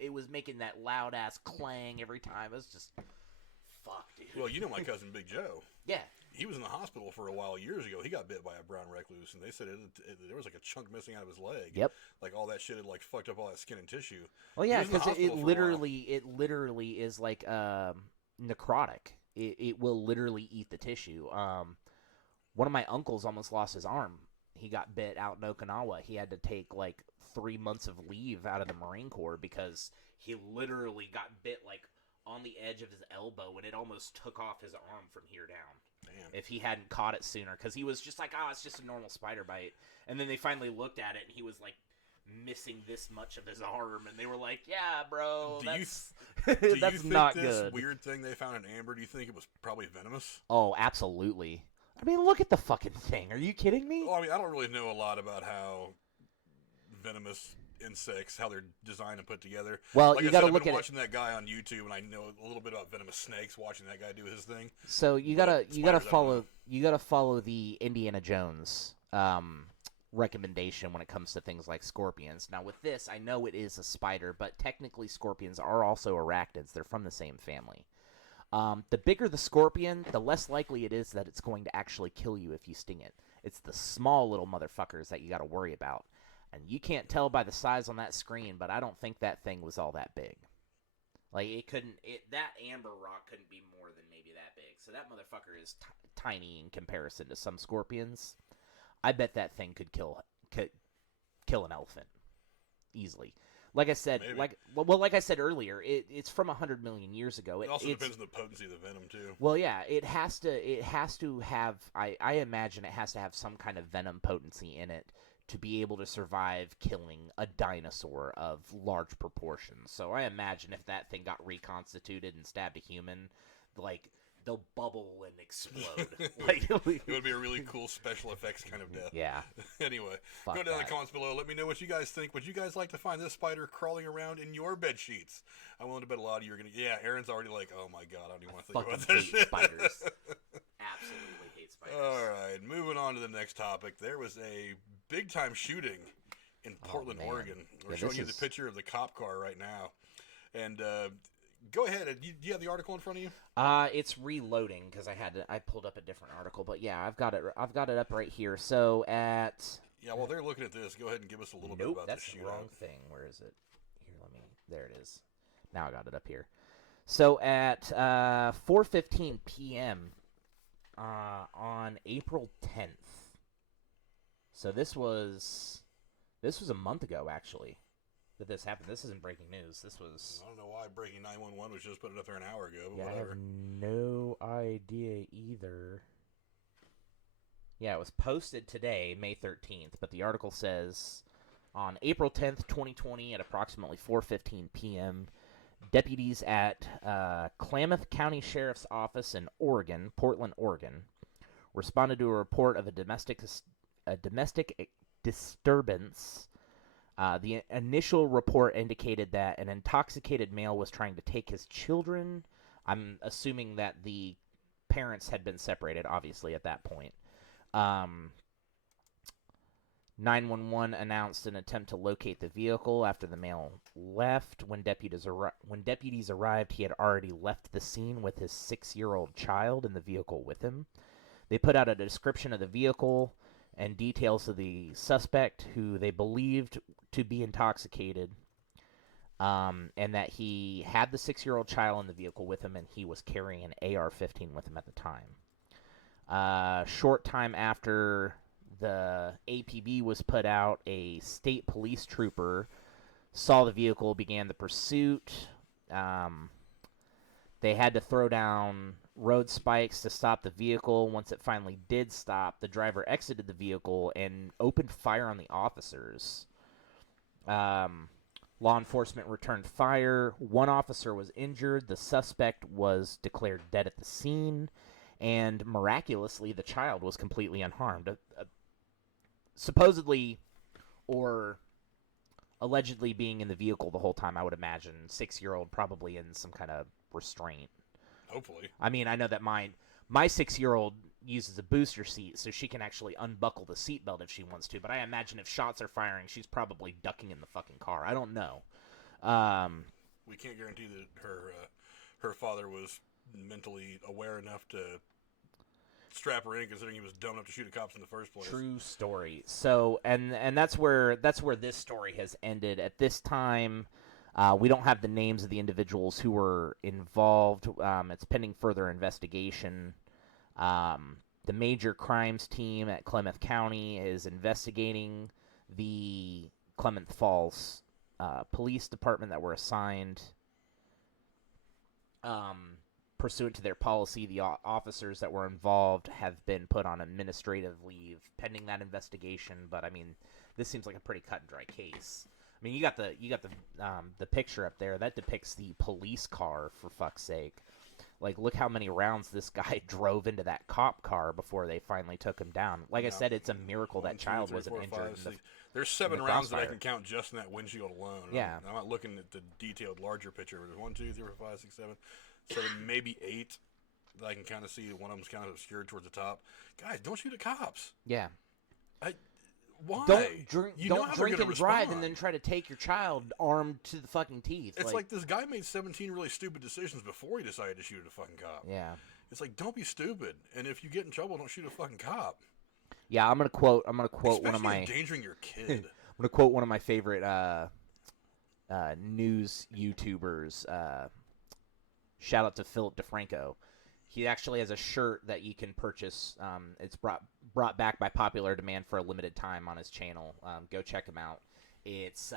it was making that loud ass clang every time. It was just fuck, dude. Well, you know my cousin Big Joe. Yeah. He was in the hospital for a while years ago. He got bit by a brown recluse, and they said there was like a chunk missing out of his leg. Yep. Like all that shit had like fucked up all that skin and tissue. Well, yeah, because it literally is like necrotic. It will literally eat the tissue. One of my uncles almost lost his arm. He got bit out in Okinawa. He had to take like 3 months of leave out of the Marine Corps because he literally got bit like on the edge of his elbow, and it almost took off his arm from here down. Damn. If he hadn't caught it sooner, because he was just like, it's just a normal spider bite. And then they finally looked at it, and he was like missing this much of his arm, and they were like, yeah, bro, that's that's not this good. Weird thing they found in amber, do you think it was probably venomous? Oh, absolutely. I mean, look at the fucking thing. Are you kidding me? Well, I mean, I don't really know a lot about how venomous insects, how they're designed and put together. Well, like you got to look at watching that guy on YouTube, and I know a little bit about venomous snakes. Watching that guy do his thing. So you gotta follow the Indiana Jones recommendation when it comes to things like scorpions. Now, with this, I know it is a spider, but technically scorpions are also arachnids. They're from the same family. The bigger the scorpion, the less likely it is that it's going to actually kill you if you sting it. It's the small little motherfuckers that you got to worry about. And you can't tell by the size on that screen, but I don't think that thing was all that big. Like, that amber rock couldn't be more than maybe that big. So that motherfucker is tiny in comparison to some scorpions. I bet that thing could kill an elephant easily. Like I said, maybe. like I said earlier, it's from 100 million years ago. It also depends on the potency of the venom too. Well, yeah, it has to have. I imagine it has to have some kind of venom potency in it to be able to survive killing a dinosaur of large proportions. So I imagine if that thing got reconstituted and stabbed a human, like, they'll bubble and explode. It would be a really cool special effects kind of death. Yeah. Anyway, go down in the comments below. Let me know what you guys think. Would you guys like to find this spider crawling around in your bed sheets? I'm willing to bet a lot of you are going to... Yeah, Aaron's already like, oh my god, I don't even want to think about that shit. Spiders. Absolutely hate spiders. All right, moving on to the next topic. There was a big-time shooting in Portland, Oregon. We're showing you the picture of the cop car right now. And go ahead. Do you have the article in front of you? It's reloading because I pulled up a different article, but yeah, I've got it up right here. So at while they're looking at this, go ahead and give us a little bit about that's the shootout. the wrong thing. Where is it? Here, there it is. Now I got it up here. So at 4:15 p.m. On April 10th. So this was a month ago, actually, that this happened. This isn't breaking news. This was... I don't know why breaking 911 was just put it up there an hour ago, but yeah, whatever. I have no idea either. Yeah, it was posted today, May 13th, but the article says, on April 10th, 2020, at approximately 4:15 p.m., deputies at Klamath County Sheriff's Office in Oregon, Portland, Oregon, responded to a report of a domestic disturbance. The initial report indicated that an intoxicated male was trying to take his children. I'm assuming that the parents had been separated, obviously, at that point. 911 announced an attempt to locate the vehicle after the male left. When deputies arrived, he had already left the scene with his 6-year-old child in the vehicle with him. They put out a description of the vehicle and details of the suspect, who they believed to be intoxicated, and that he had the 6-year-old child in the vehicle with him, and he was carrying an AR-15 with him at the time. Short time after the APB was put out, a state police trooper saw the vehicle, began the pursuit. They had to throw down road spikes to stop the vehicle. Once it finally did stop, the driver exited the vehicle and opened fire on the officers. Law enforcement returned fire. One officer was injured. The suspect was declared dead at the scene. And miraculously, the child was completely unharmed. Supposedly, or allegedly being in the vehicle the whole time, I would imagine. 6-year-old probably in some kind of restraint. Hopefully. I mean, I know that my 6-year-old uses a booster seat, so she can actually unbuckle the seatbelt if she wants to. But I imagine if shots are firing, she's probably ducking in the fucking car. I don't know. We can't guarantee that her father was mentally aware enough to strap her in, considering he was dumb enough to shoot at cops in the first place. True story. So, and that's where this story has ended. At this time, we don't have the names of the individuals who were involved. It's pending further investigation. The major crimes team at Klamath County is investigating the Klamath Falls police department that were assigned. Pursuant to their policy, the officers that were involved have been put on administrative leave pending that investigation. But I mean, this seems like a pretty cut and dry case. I mean, you got the picture up there that depicts the police car, for fuck's sake. Like, look how many rounds this guy drove into that cop car before they finally took him down. Like I said, it's a miracle that child wasn't injured. There's 7 rounds that I can count just in that windshield alone. Yeah. I'm not looking at the detailed larger picture. There's 1, 2, 3, 4, 5, 6, 7, maybe 8 that I can kind of see. One of them's kind of obscured towards the top. Guys, don't shoot at cops. Yeah. Why? Don't drink and drive and respond. then try to take your child armed to the fucking teeth. It's like this guy made 17 really stupid decisions before he decided to shoot at a fucking cop. Yeah. It's like, don't be stupid. And if you get in trouble, don't shoot a fucking cop. Yeah, I'm gonna quote Especially one of my endangering your kid. I'm gonna quote one of my favorite news YouTubers. Shout out to Philip DeFranco. He actually has a shirt that you can purchase. It's brought back by popular demand for a limited time on his channel. Go check him out. It's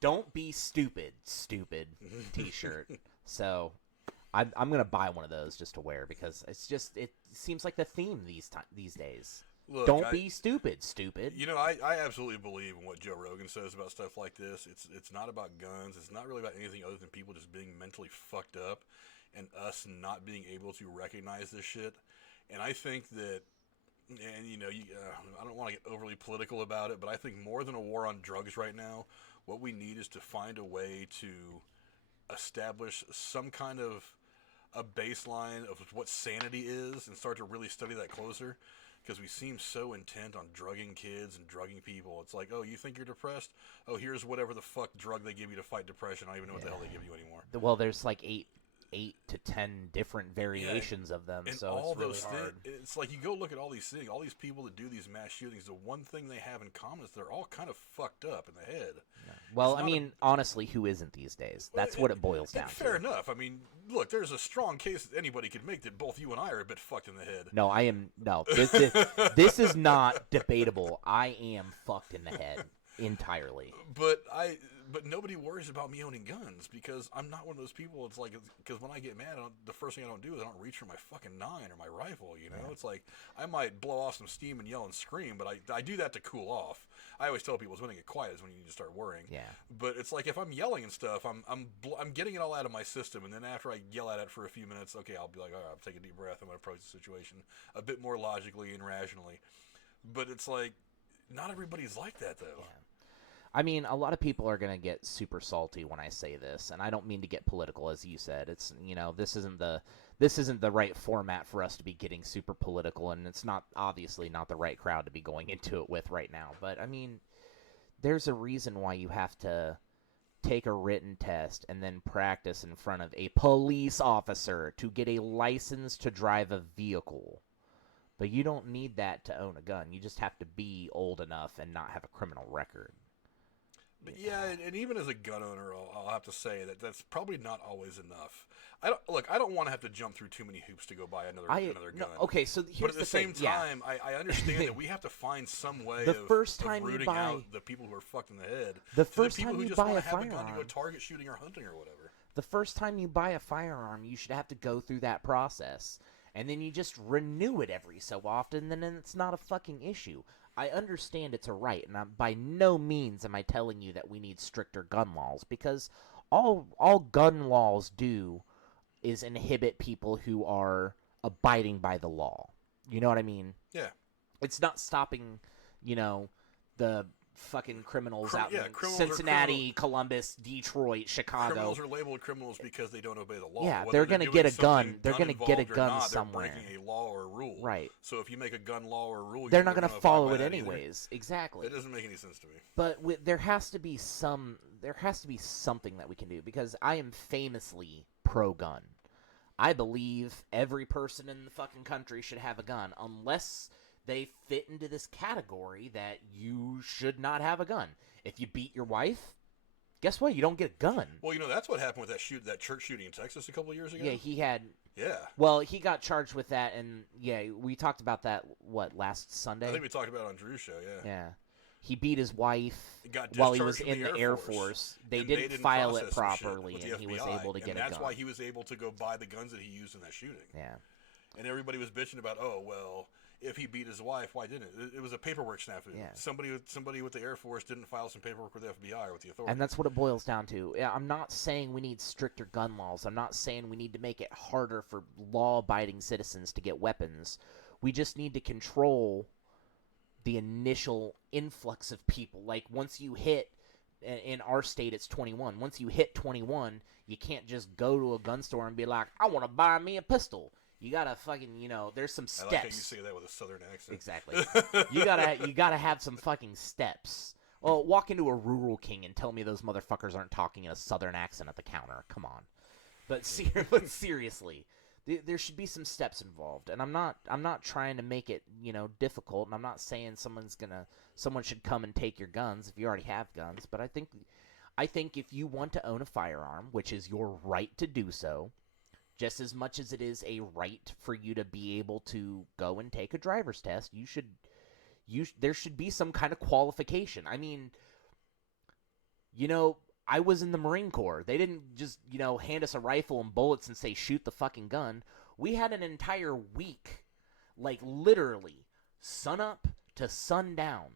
"Don't be stupid, stupid" T-shirt. So I'm gonna buy one of those just to wear because it seems like the theme these days. Look, Don't be stupid, stupid. You know, I absolutely believe in what Joe Rogan says about stuff like this. It's not about guns. It's not really about anything other than people just being mentally fucked up and us not being able to recognize this shit. And I think that, and you know, I don't want to get overly political about it, but I think more than a war on drugs right now, what we need is to find a way to establish some kind of a baseline of what sanity is and start to really study that closer. Because we seem so intent on drugging kids and drugging people. It's like, oh, you think you're depressed? Oh, here's whatever the fuck drug they give you to fight depression. I don't even know what the hell they give you anymore. Well, there's like 8 to 10 different variations of them, and so all it's really those hard. It's like you go look at all these things, all these people that do these mass shootings. The one thing they have in common is they're all kind of fucked up in the head. Yeah. Well, I mean, honestly, who isn't these days? That's what it boils down to. Fair enough. I mean, look, there's a strong case that anybody could make that both you and I are a bit fucked in the head. No, I am no. This is not debatable. I am fucked in the head entirely. But nobody worries about me owning guns because I'm not one of those people. It's like, because when I get mad, the first thing I don't do is I don't reach for my fucking 9 or my rifle, you know? Yeah. It's like, I might blow off some steam and yell and scream, but I do that to cool off. I always tell people it's when they get quiet is when you need to start worrying. Yeah. But it's like, if I'm yelling and stuff, I'm getting it all out of my system, and then after I yell at it for a few minutes, okay, I'll be like, all right, I'll take a deep breath, I'm going to approach the situation a bit more logically and rationally. But it's like, not everybody's like that, though. Yeah. I mean, a lot of people are going to get super salty when I say this, and I don't mean to get political, as you said. It's, you know, this isn't the right format for us to be getting super political, and it's obviously not the right crowd to be going into it with right now. But, I mean, there's a reason why you have to take a written test and then practice in front of a police officer to get a license to drive a vehicle. But you don't need that to own a gun. You just have to be old enough and not have a criminal record. But yeah, and even as a gun owner, I'll have to say that that's probably not always enough. I don't want to have to jump through too many hoops to go buy another gun. No, okay, so here's but at the thing. same time, I understand that we have to find some way of rooting out the people who are fucked in the head. The first people time who you just buy want a to have a gun firearm, to go target shooting or hunting or whatever. The first time you buy a firearm, you should have to go through that process. And then you just renew it every so often, and then it's not a fucking issue. I understand it's a right, and by no means am I telling you that we need stricter gun laws, because all gun laws do is inhibit people who are abiding by the law. You know what I mean? Yeah. It's not stopping, you know, the fucking criminals out in criminals Cincinnati, Columbus, Detroit, Chicago. Criminals are labeled criminals because they don't obey the law. Yeah, Whether they're going to get a gun. They're going to get a gun somewhere. They're breaking a law or a rule. Right. So if you make a gun law or a rule, they're not going to follow it anyways. Exactly. It doesn't make any sense to me. But there has to be something that we can do, because I am famously pro-gun. I believe every person in the fucking country should have a gun, unless they fit into this category that you should not have a gun. If you beat your wife, guess what? You don't get a gun. Well, that's what happened with that church shooting in Texas a couple of years ago. Yeah, he had. Yeah. Well, he got charged with that, and we talked about that last Sunday. I think we talked about it on Drew's show. Yeah. Yeah. He beat his wife got while he was in the Air Force. They didn't file it properly, and he was able to get a gun. And that's why he was able to go buy the guns that he used in that shooting. Yeah. And everybody was bitching about, oh, well, if he beat his wife, why didn't it? It was a paperwork snafu. Yeah. Somebody with the Air Force didn't file some paperwork with the FBI or with the authorities. And that's what it boils down to. Yeah, I'm not saying we need stricter gun laws. I'm not saying we need to make it harder for law-abiding citizens to get weapons. We just need to control the initial influx of people. Like, once you hit, in our state it's 21. Once you hit 21, you can't just go to a gun store and be like, I want to buy me a pistol. You gotta fucking, there's some steps. I like how you say that with a southern accent. Exactly. you gotta have some fucking steps. Well, walk into a Rural King and tell me those motherfuckers aren't talking in a southern accent at the counter. Come on. But seriously, there should be some steps involved, and I'm not trying to make it difficult, and I'm not saying someone should come and take your guns if you already have guns. But I think if you want to own a firearm, which is your right to do so, just as much as it is a right for you to be able to go and take a driver's test, there should be some kind of qualification. I mean, I was in the Marine Corps. They didn't just, hand us a rifle and bullets and say, shoot the fucking gun. We had an entire week, like literally sunup to sundown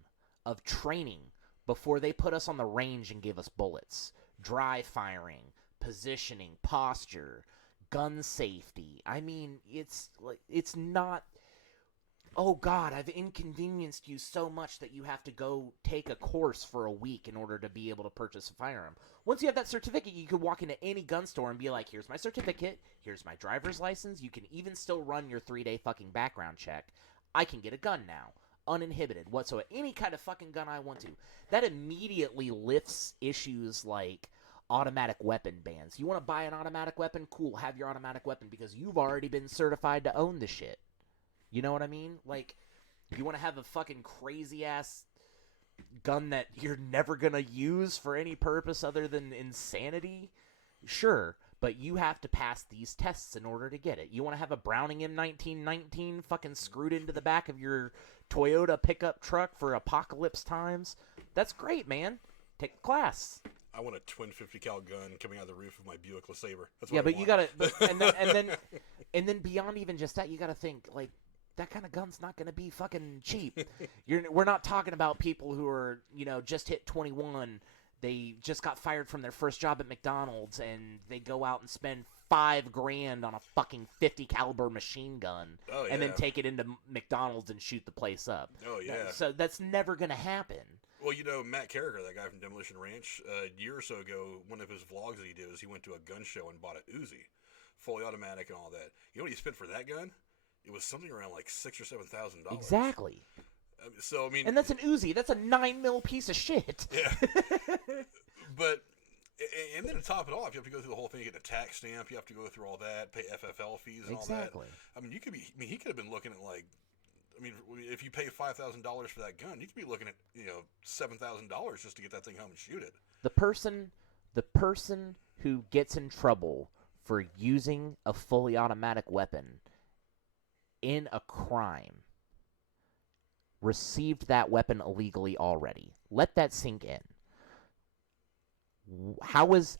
of training before they put us on the range and gave us bullets. Dry firing, positioning, posture, gun safety. I mean, it's not, oh God, I've inconvenienced you so much that you have to go take a course for a week in order to be able to purchase a firearm. Once you have that certificate, you can walk into any gun store and be like, here's my certificate, here's my driver's license. You can even still run your 3-day fucking background check. I can get a gun now, uninhibited whatsoever. Any kind of fucking gun I want to. That immediately lifts issues like automatic weapon bans. You want to buy an automatic weapon? Cool, have your automatic weapon because you've already been certified to own the shit. You know what I mean? Like, you want to have a fucking crazy-ass gun that you're never going to use for any purpose other than insanity? Sure, but you have to pass these tests in order to get it. You want to have a Browning M1919 fucking screwed into the back of your Toyota pickup truck for apocalypse times? That's great, man. Take the class. I want a twin 50 cal gun coming out of the roof of my Buick LeSabre. That's what yeah, I but want. you gotta, and then beyond even just that, you gotta think like that kind of gun's not gonna be fucking cheap. We're not talking about people who are just hit 21. They just got fired from their first job at McDonald's, and they go out and spend $5,000 on a fucking 50 caliber machine gun, and then take it into McDonald's and shoot the place up. Oh yeah. So that's never gonna happen. Well, Matt Carriger, that guy from Demolition Ranch, a year or so ago, one of his vlogs that he did was he went to a gun show and bought an Uzi, fully automatic and all that. You know what he spent for that gun? It was something around like $6,000 or $7,000. Exactly. So I mean, and that's an Uzi. That's a 9mm piece of shit. Yeah. But and then to top it off, you have to go through the whole thing, get a tax stamp. You have to go through all that, pay FFL fees and all that. Exactly. I mean, he could have been looking at like. I mean, if you pay $5,000 for that gun, you could be looking at $7,000 just to get that thing home and shoot it. The person who gets in trouble for using a fully automatic weapon in a crime received that weapon illegally already. Let that sink in. How was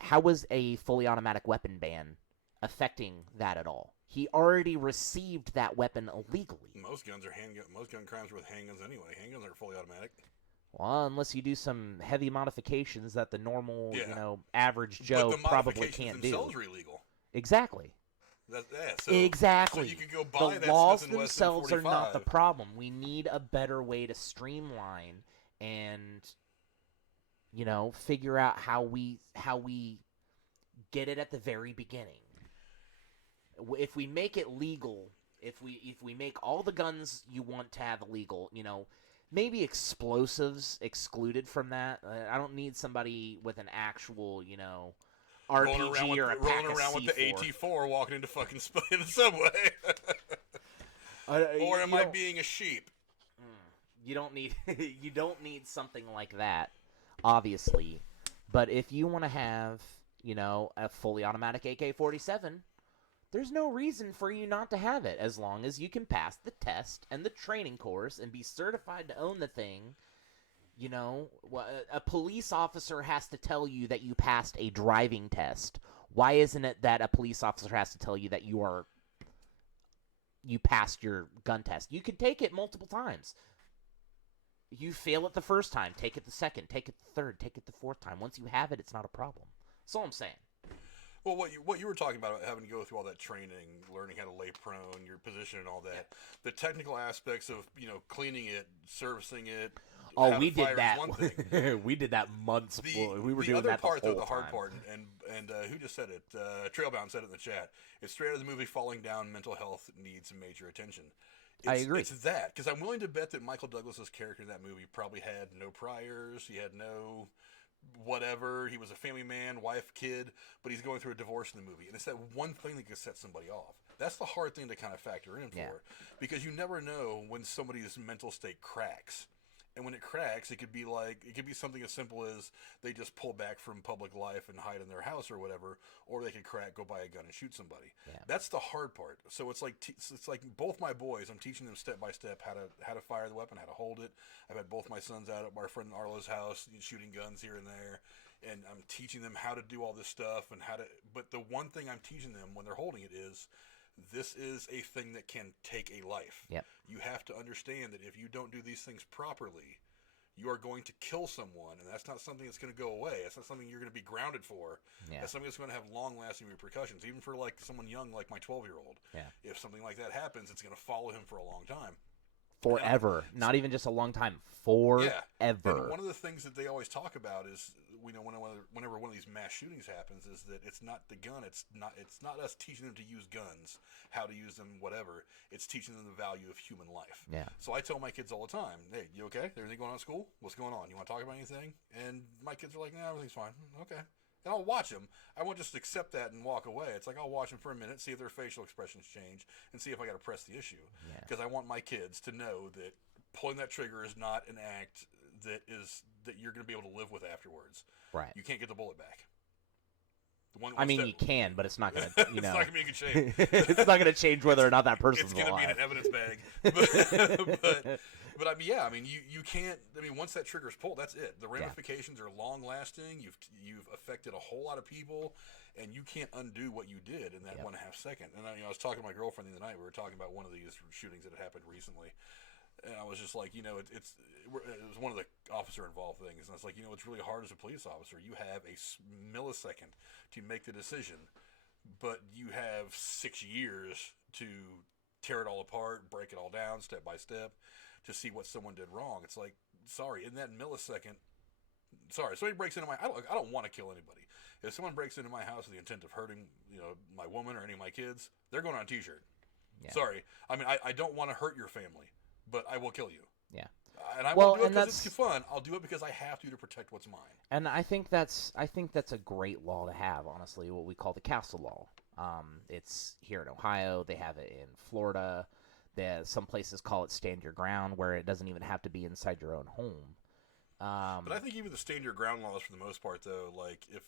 a fully automatic weapon ban affecting that at all? He already received that weapon illegally. Most guns are handgun. Most gun crimes are with handguns anyway. Handguns are fully automatic. Well, unless you do some heavy modifications that the normal, average Joe probably can't do. The modifications themselves are illegal. Exactly. So you can go buy the laws themselves are not the problem. We need a better way to streamline and figure out how we get it at the very beginning. If we make it legal, if we make all the guns you want to have illegal, maybe explosives excluded from that. I don't need somebody with an actual, RPG or a pack rolling around of with the C4. AT4 walking into fucking in the subway. Or am I being a sheep? You don't need you don't need something like that, obviously. But if you want to have, a fully automatic AK-47, there's no reason for you not to have it, as long as you can pass the test and the training course and be certified to own the thing. A police officer has to tell you that you passed a driving test. Why isn't it that a police officer has to tell you that you passed your gun test? You can take it multiple times. You fail it the first time, take it the second, take it the third, take it the fourth time. Once you have it, it's not a problem. That's all I'm saying. Well, what you were talking about having to go through all that training, learning how to lay prone, your position and all that, the technical aspects of, cleaning it, servicing it. Oh, we did that. We did that months before. We were doing that the whole time. The hard part, and who just said it? Trailbound said it in the chat. It's straight out of the movie Falling Down. Mental health needs major attention. I agree. It's that, because I'm willing to bet that Michael Douglas's character in that movie probably had no priors. He had no whatever. He was a family man, wife, kid, but he's going through a divorce in the movie. And it's that one thing that could set somebody off. That's the hard thing to kind of factor in for, because you never know when somebody's mental state cracks. And when it cracks, it could be something as simple as they just pull back from public life and hide in their house or whatever, or they could crack, go buy a gun and shoot somebody. Yeah. That's the hard part. So it's like both my boys, I'm teaching them step by step how to fire the weapon, how to hold it. I've had both my sons out at my friend Arlo's house shooting guns here and there, and I'm teaching them how to do all this stuff and but the one thing I'm teaching them when they're holding it is, this is a thing that can take a life. Yep. You have to understand that if you don't do these things properly, you are going to kill someone, and that's not something that's going to go away. That's not something you're going to be grounded for. Yeah. That's something that's going to have long-lasting repercussions, even for someone young like my 12-year-old. Yeah. If something like that happens, it's going to follow him for a long time. Forever. Not even just a long time. Forever. And one of the things that they always talk about is, whenever one of these mass shootings happens, is that it's not the gun. It's not us teaching them to use guns, how to use them, whatever. It's teaching them the value of human life. Yeah. So I tell my kids all the time, hey, you okay? Everything going on at school? What's going on? You want to talk about anything? And my kids are like, nah, everything's fine. Okay. And I'll watch them. I won't just accept that and walk away. It's like I'll watch them for a minute, see if their facial expressions change, and see if I got to press the issue. Because I want my kids to know that pulling that trigger is not an act that you're going to be able to live with afterwards. Right. You can't get the bullet back. You can, but it's not going to, it's not going to make a change. It's not going to change whether or not that person's alive. It's going to be in an evidence bag. But I mean, yeah, I mean, you can't. I mean, once that trigger's pulled, that's it. The ramifications are long lasting. You've affected a whole lot of people, and you can't undo what you did in that 1.5 second. And I was talking to my girlfriend the other night. We were talking about one of these shootings that had happened recently, and I was just like, it was one of the officer involved things, and I was like, it's really hard as a police officer. You have a millisecond to make the decision, but you have 6 years to tear it all apart, break it all down step by step, to see what someone did wrong. It's like, sorry, in that millisecond, somebody breaks into I don't want to kill anybody. If someone breaks into my house with the intent of hurting, my woman or any of my kids, they're going on a t-shirt. Yeah. Sorry. I mean, I don't want to hurt your family, but I will kill you. Yeah. And I won't do it because it's fun. I'll do it because I have to protect what's mine. And I think that's a great law to have, honestly, what we call the castle law. It's here in Ohio. They have it in Florida. Some places call it stand your ground, where it doesn't even have to be inside your own home. But I think even the stand your ground laws, for the most part, though, like, if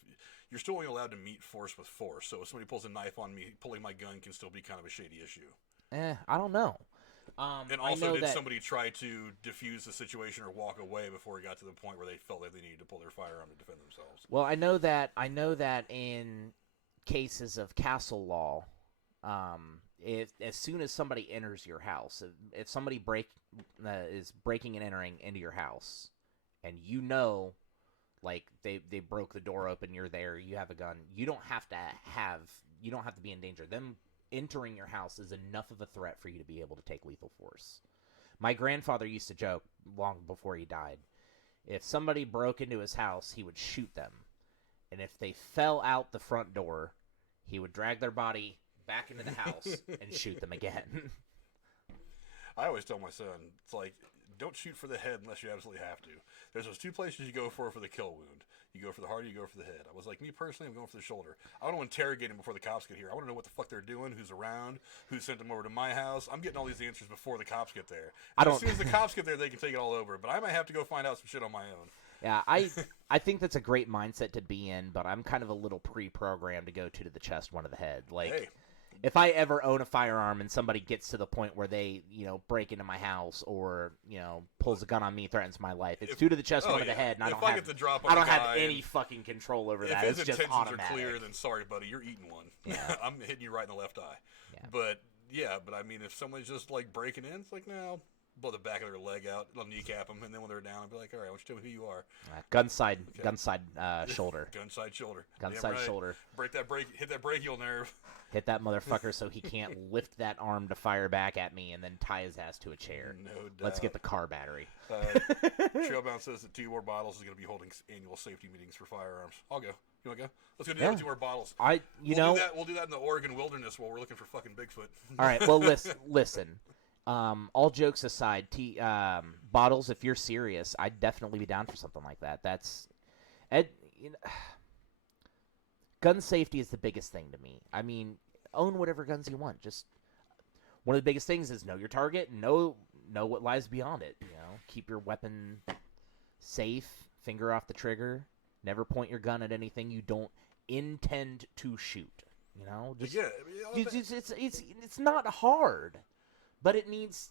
you're still only allowed to meet force with force. So if somebody pulls a knife on me, pulling my gun can still be kind of a shady issue. I don't know. And also, did somebody try to defuse the situation or walk away before it got to the point where they felt like they needed to pull their firearm to defend themselves? Well, I know that in cases of castle law, as soon as somebody enters your house, if somebody is breaking and entering into your house, and like they broke the door open, you're there, you have a gun, you don't have to be in danger. Them entering your house is enough of a threat for you to be able to take lethal force. My grandfather used to joke long before he died. if somebody broke into his house, he would shoot them. And if they fell out the front door, he would drag their body back into the house and shoot them again. I always tell my son, it's like, don't shoot for the head unless you absolutely have to. There's those two places you go for the kill wound. You go for the heart or you go for the head. I was like, me personally, I'm going for the shoulder. I don't want to interrogate him before the cops get here. I want to know what the fuck they're doing, who's around, who sent them over to my house. I'm getting all these answers before the cops get there. As soon as the cops get there, they can take it all over. But I might have to go find out some shit on my own. Yeah, I think that's a great mindset to be in, but I'm kind of a little pre-programmed to go to the chest, one to the head. Like, hey. If I ever own a firearm and somebody gets to the point where they, break into my house or, pulls a gun on me, threatens my life, it's two to the chest, one to the head, and I don't have any fucking control over that. It's just automatic. If his intentions are clear, then sorry, buddy, you're eating one. Yeah. I'm hitting you right in the left eye. Yeah. But I mean, if someone's just like breaking in, it's like, no, blow the back of their leg out, I'll kneecap them, and then when they're down, I'll be like, all right, why don't you tell me who you are? Gun side shoulder. Gun side shoulder. Gun side shoulder. Hit that brachial nerve. Hit that motherfucker so he can't lift that arm to fire back at me and then tie his ass to a chair. No doubt. Let's get the car battery. Trailbound says that 2 More Bottles is going to be holding annual safety meetings for firearms. I'll go. You want to go? Let's go do that with 2 More Bottles. We'll do that in the Oregon wilderness while we're looking for fucking Bigfoot. All right. Well, listen. All jokes aside, Bottles, if you're serious, I'd definitely be down for something like that. Gun safety is the biggest thing to me. I mean, own whatever guns you want. Just one of the biggest things is know your target, know what lies beyond it. Keep your weapon safe, finger off the trigger. Never point your gun at anything you don't intend to shoot. It's not hard, but it needs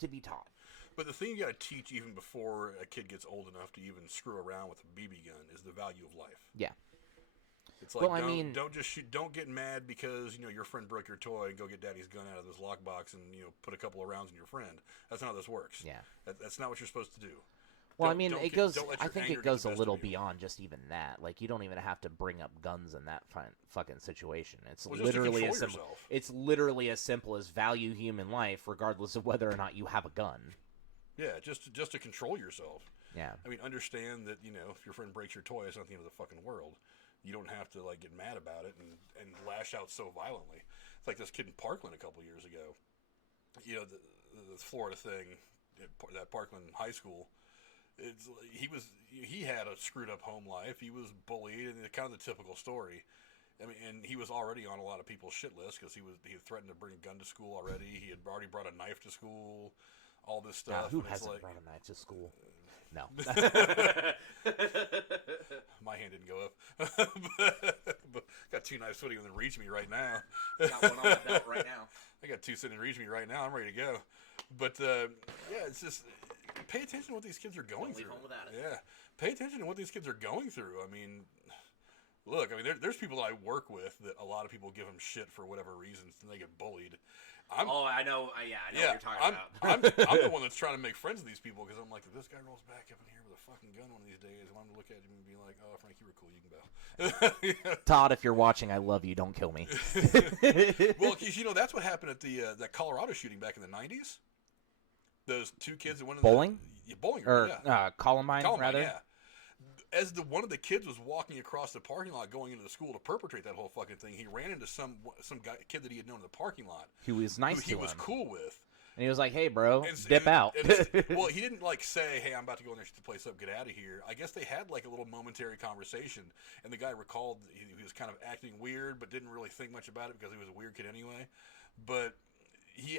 to be taught. But the thing you got to teach even before a kid gets old enough to even screw around with a BB gun is the value of life. Yeah. It's like, don't just shoot. Don't get mad because your friend broke your toy and go get daddy's gun out of his lockbox and put a couple of rounds in your friend. That's not how this works. Yeah, that's not what you're supposed to do. Well, I think it goes a little beyond just even that. Like, you don't even have to bring up guns in that fucking situation. It's literally as simple. It's literally as simple as value human life, regardless of whether or not you have a gun. Yeah, just to control yourself. Yeah. I mean, understand that if your friend breaks your toy, it's not the end of the fucking world. You don't have to get mad about it and lash out so violently. It's like this kid in Parkland a couple years ago. The Florida thing, that Parkland high school. He had a screwed up home life. He was bullied, and kind of the typical story. I mean, and he was already on a lot of people's shit list because he had threatened to bring a gun to school already. He had already brought a knife to school. All this stuff. Who hasn't brought a knife to school? No. My hand didn't go up. but got 2 knives sitting within reach me right now. Got one on my belt right now. I got 2 sitting in reach me right now. I'm ready to go. But it's just pay attention to what these kids are going through. Don't leave home without it. Yeah, pay attention to what these kids are going through. I mean, look, there's people that I work with that a lot of people give them shit for whatever reasons, and they get bullied. I know. I know what you're talking about. I'm the one that's trying to make friends with these people because I'm like, if this guy rolls back up in here with a fucking gun one of these days, I want him to look at him and be like, oh, Frank, you were cool. You can bow. Todd, if you're watching, I love you. Don't kill me. Well, because that's what happened at that Colorado shooting back in the 90s. Those 2 kids that went in bowling? Bowling, Columbine, rather. Yeah. As one of the kids was walking across the parking lot going into the school to perpetrate that whole fucking thing, he ran into some kid that he had known in the parking lot. Who was nice to him. He was cool with. And he was like, hey, bro, dip out. Well, he didn't say, hey, I'm about to go in there, shoot the place up, get out of here. I guess they had a little momentary conversation, and the guy recalled he was kind of acting weird, but didn't really think much about it because he was a weird kid anyway. But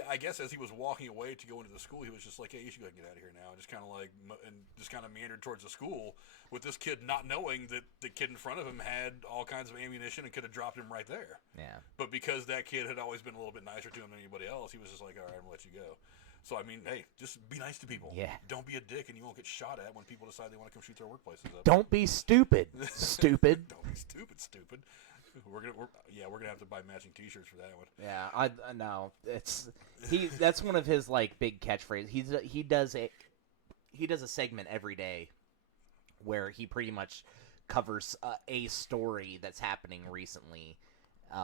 I guess as he was walking away to go into the school, he was just like, hey, you should go ahead and get out of here now. And just kind of meandered towards the school with this kid not knowing that the kid in front of him had all kinds of ammunition and could have dropped him right there. Yeah. But because that kid had always been a little bit nicer to him than anybody else, he was just like, all right, I'm going to let you go. So, I mean, hey, just be nice to people. Yeah. Don't be a dick and you won't get shot at when people decide they want to come shoot their workplaces up. Don't be stupid. Stupid. Don't be stupid. We're gonna have to buy matching T-shirts for that one. Yeah, I know. That's one of his big catchphrases. He does a segment every day where he pretty much covers a story that's happening recently,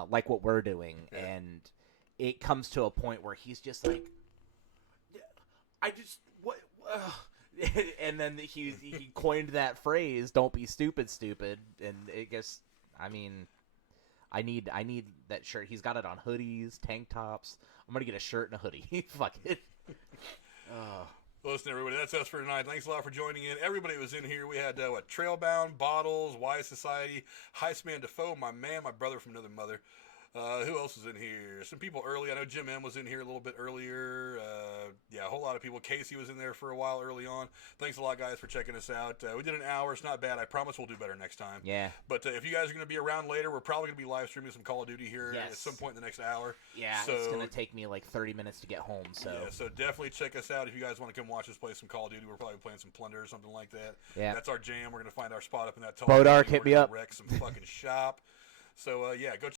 like what we're doing, and it comes to a point where he's just like, And then he coined that phrase, "Don't be stupid, stupid." And I guess, I mean, I need that shirt. He's got it on hoodies, tank tops. I'm gonna get a shirt and a hoodie. Fuck it. Well, listen, everybody, that's us for tonight. Thanks a lot for joining in. Everybody was in here. We had Trailbound, Bottles, Wise Society, Heistman Defoe, my man, my brother from another mother. Who else was in here? Some people early. I know Jim M was in here a little bit earlier. Yeah, a whole lot of people. Casey was in there for a while early on. Thanks a lot, guys, for checking us out. We did an hour. It's not bad. I promise we'll do better next time. Yeah. But if you guys are going to be around later, we're probably going to be live streaming some Call of Duty here at some point in the next hour. Yeah, so, it's going to take me like 30 minutes to get home. So yeah, so definitely check us out if you guys want to come watch us play some Call of Duty. We're probably playing some Plunder or something like that. Yeah. That's our jam. We're going to find our spot up in that tall Bodark, building. hit me We're gonna up. Wreck some fucking shop. So, yeah, go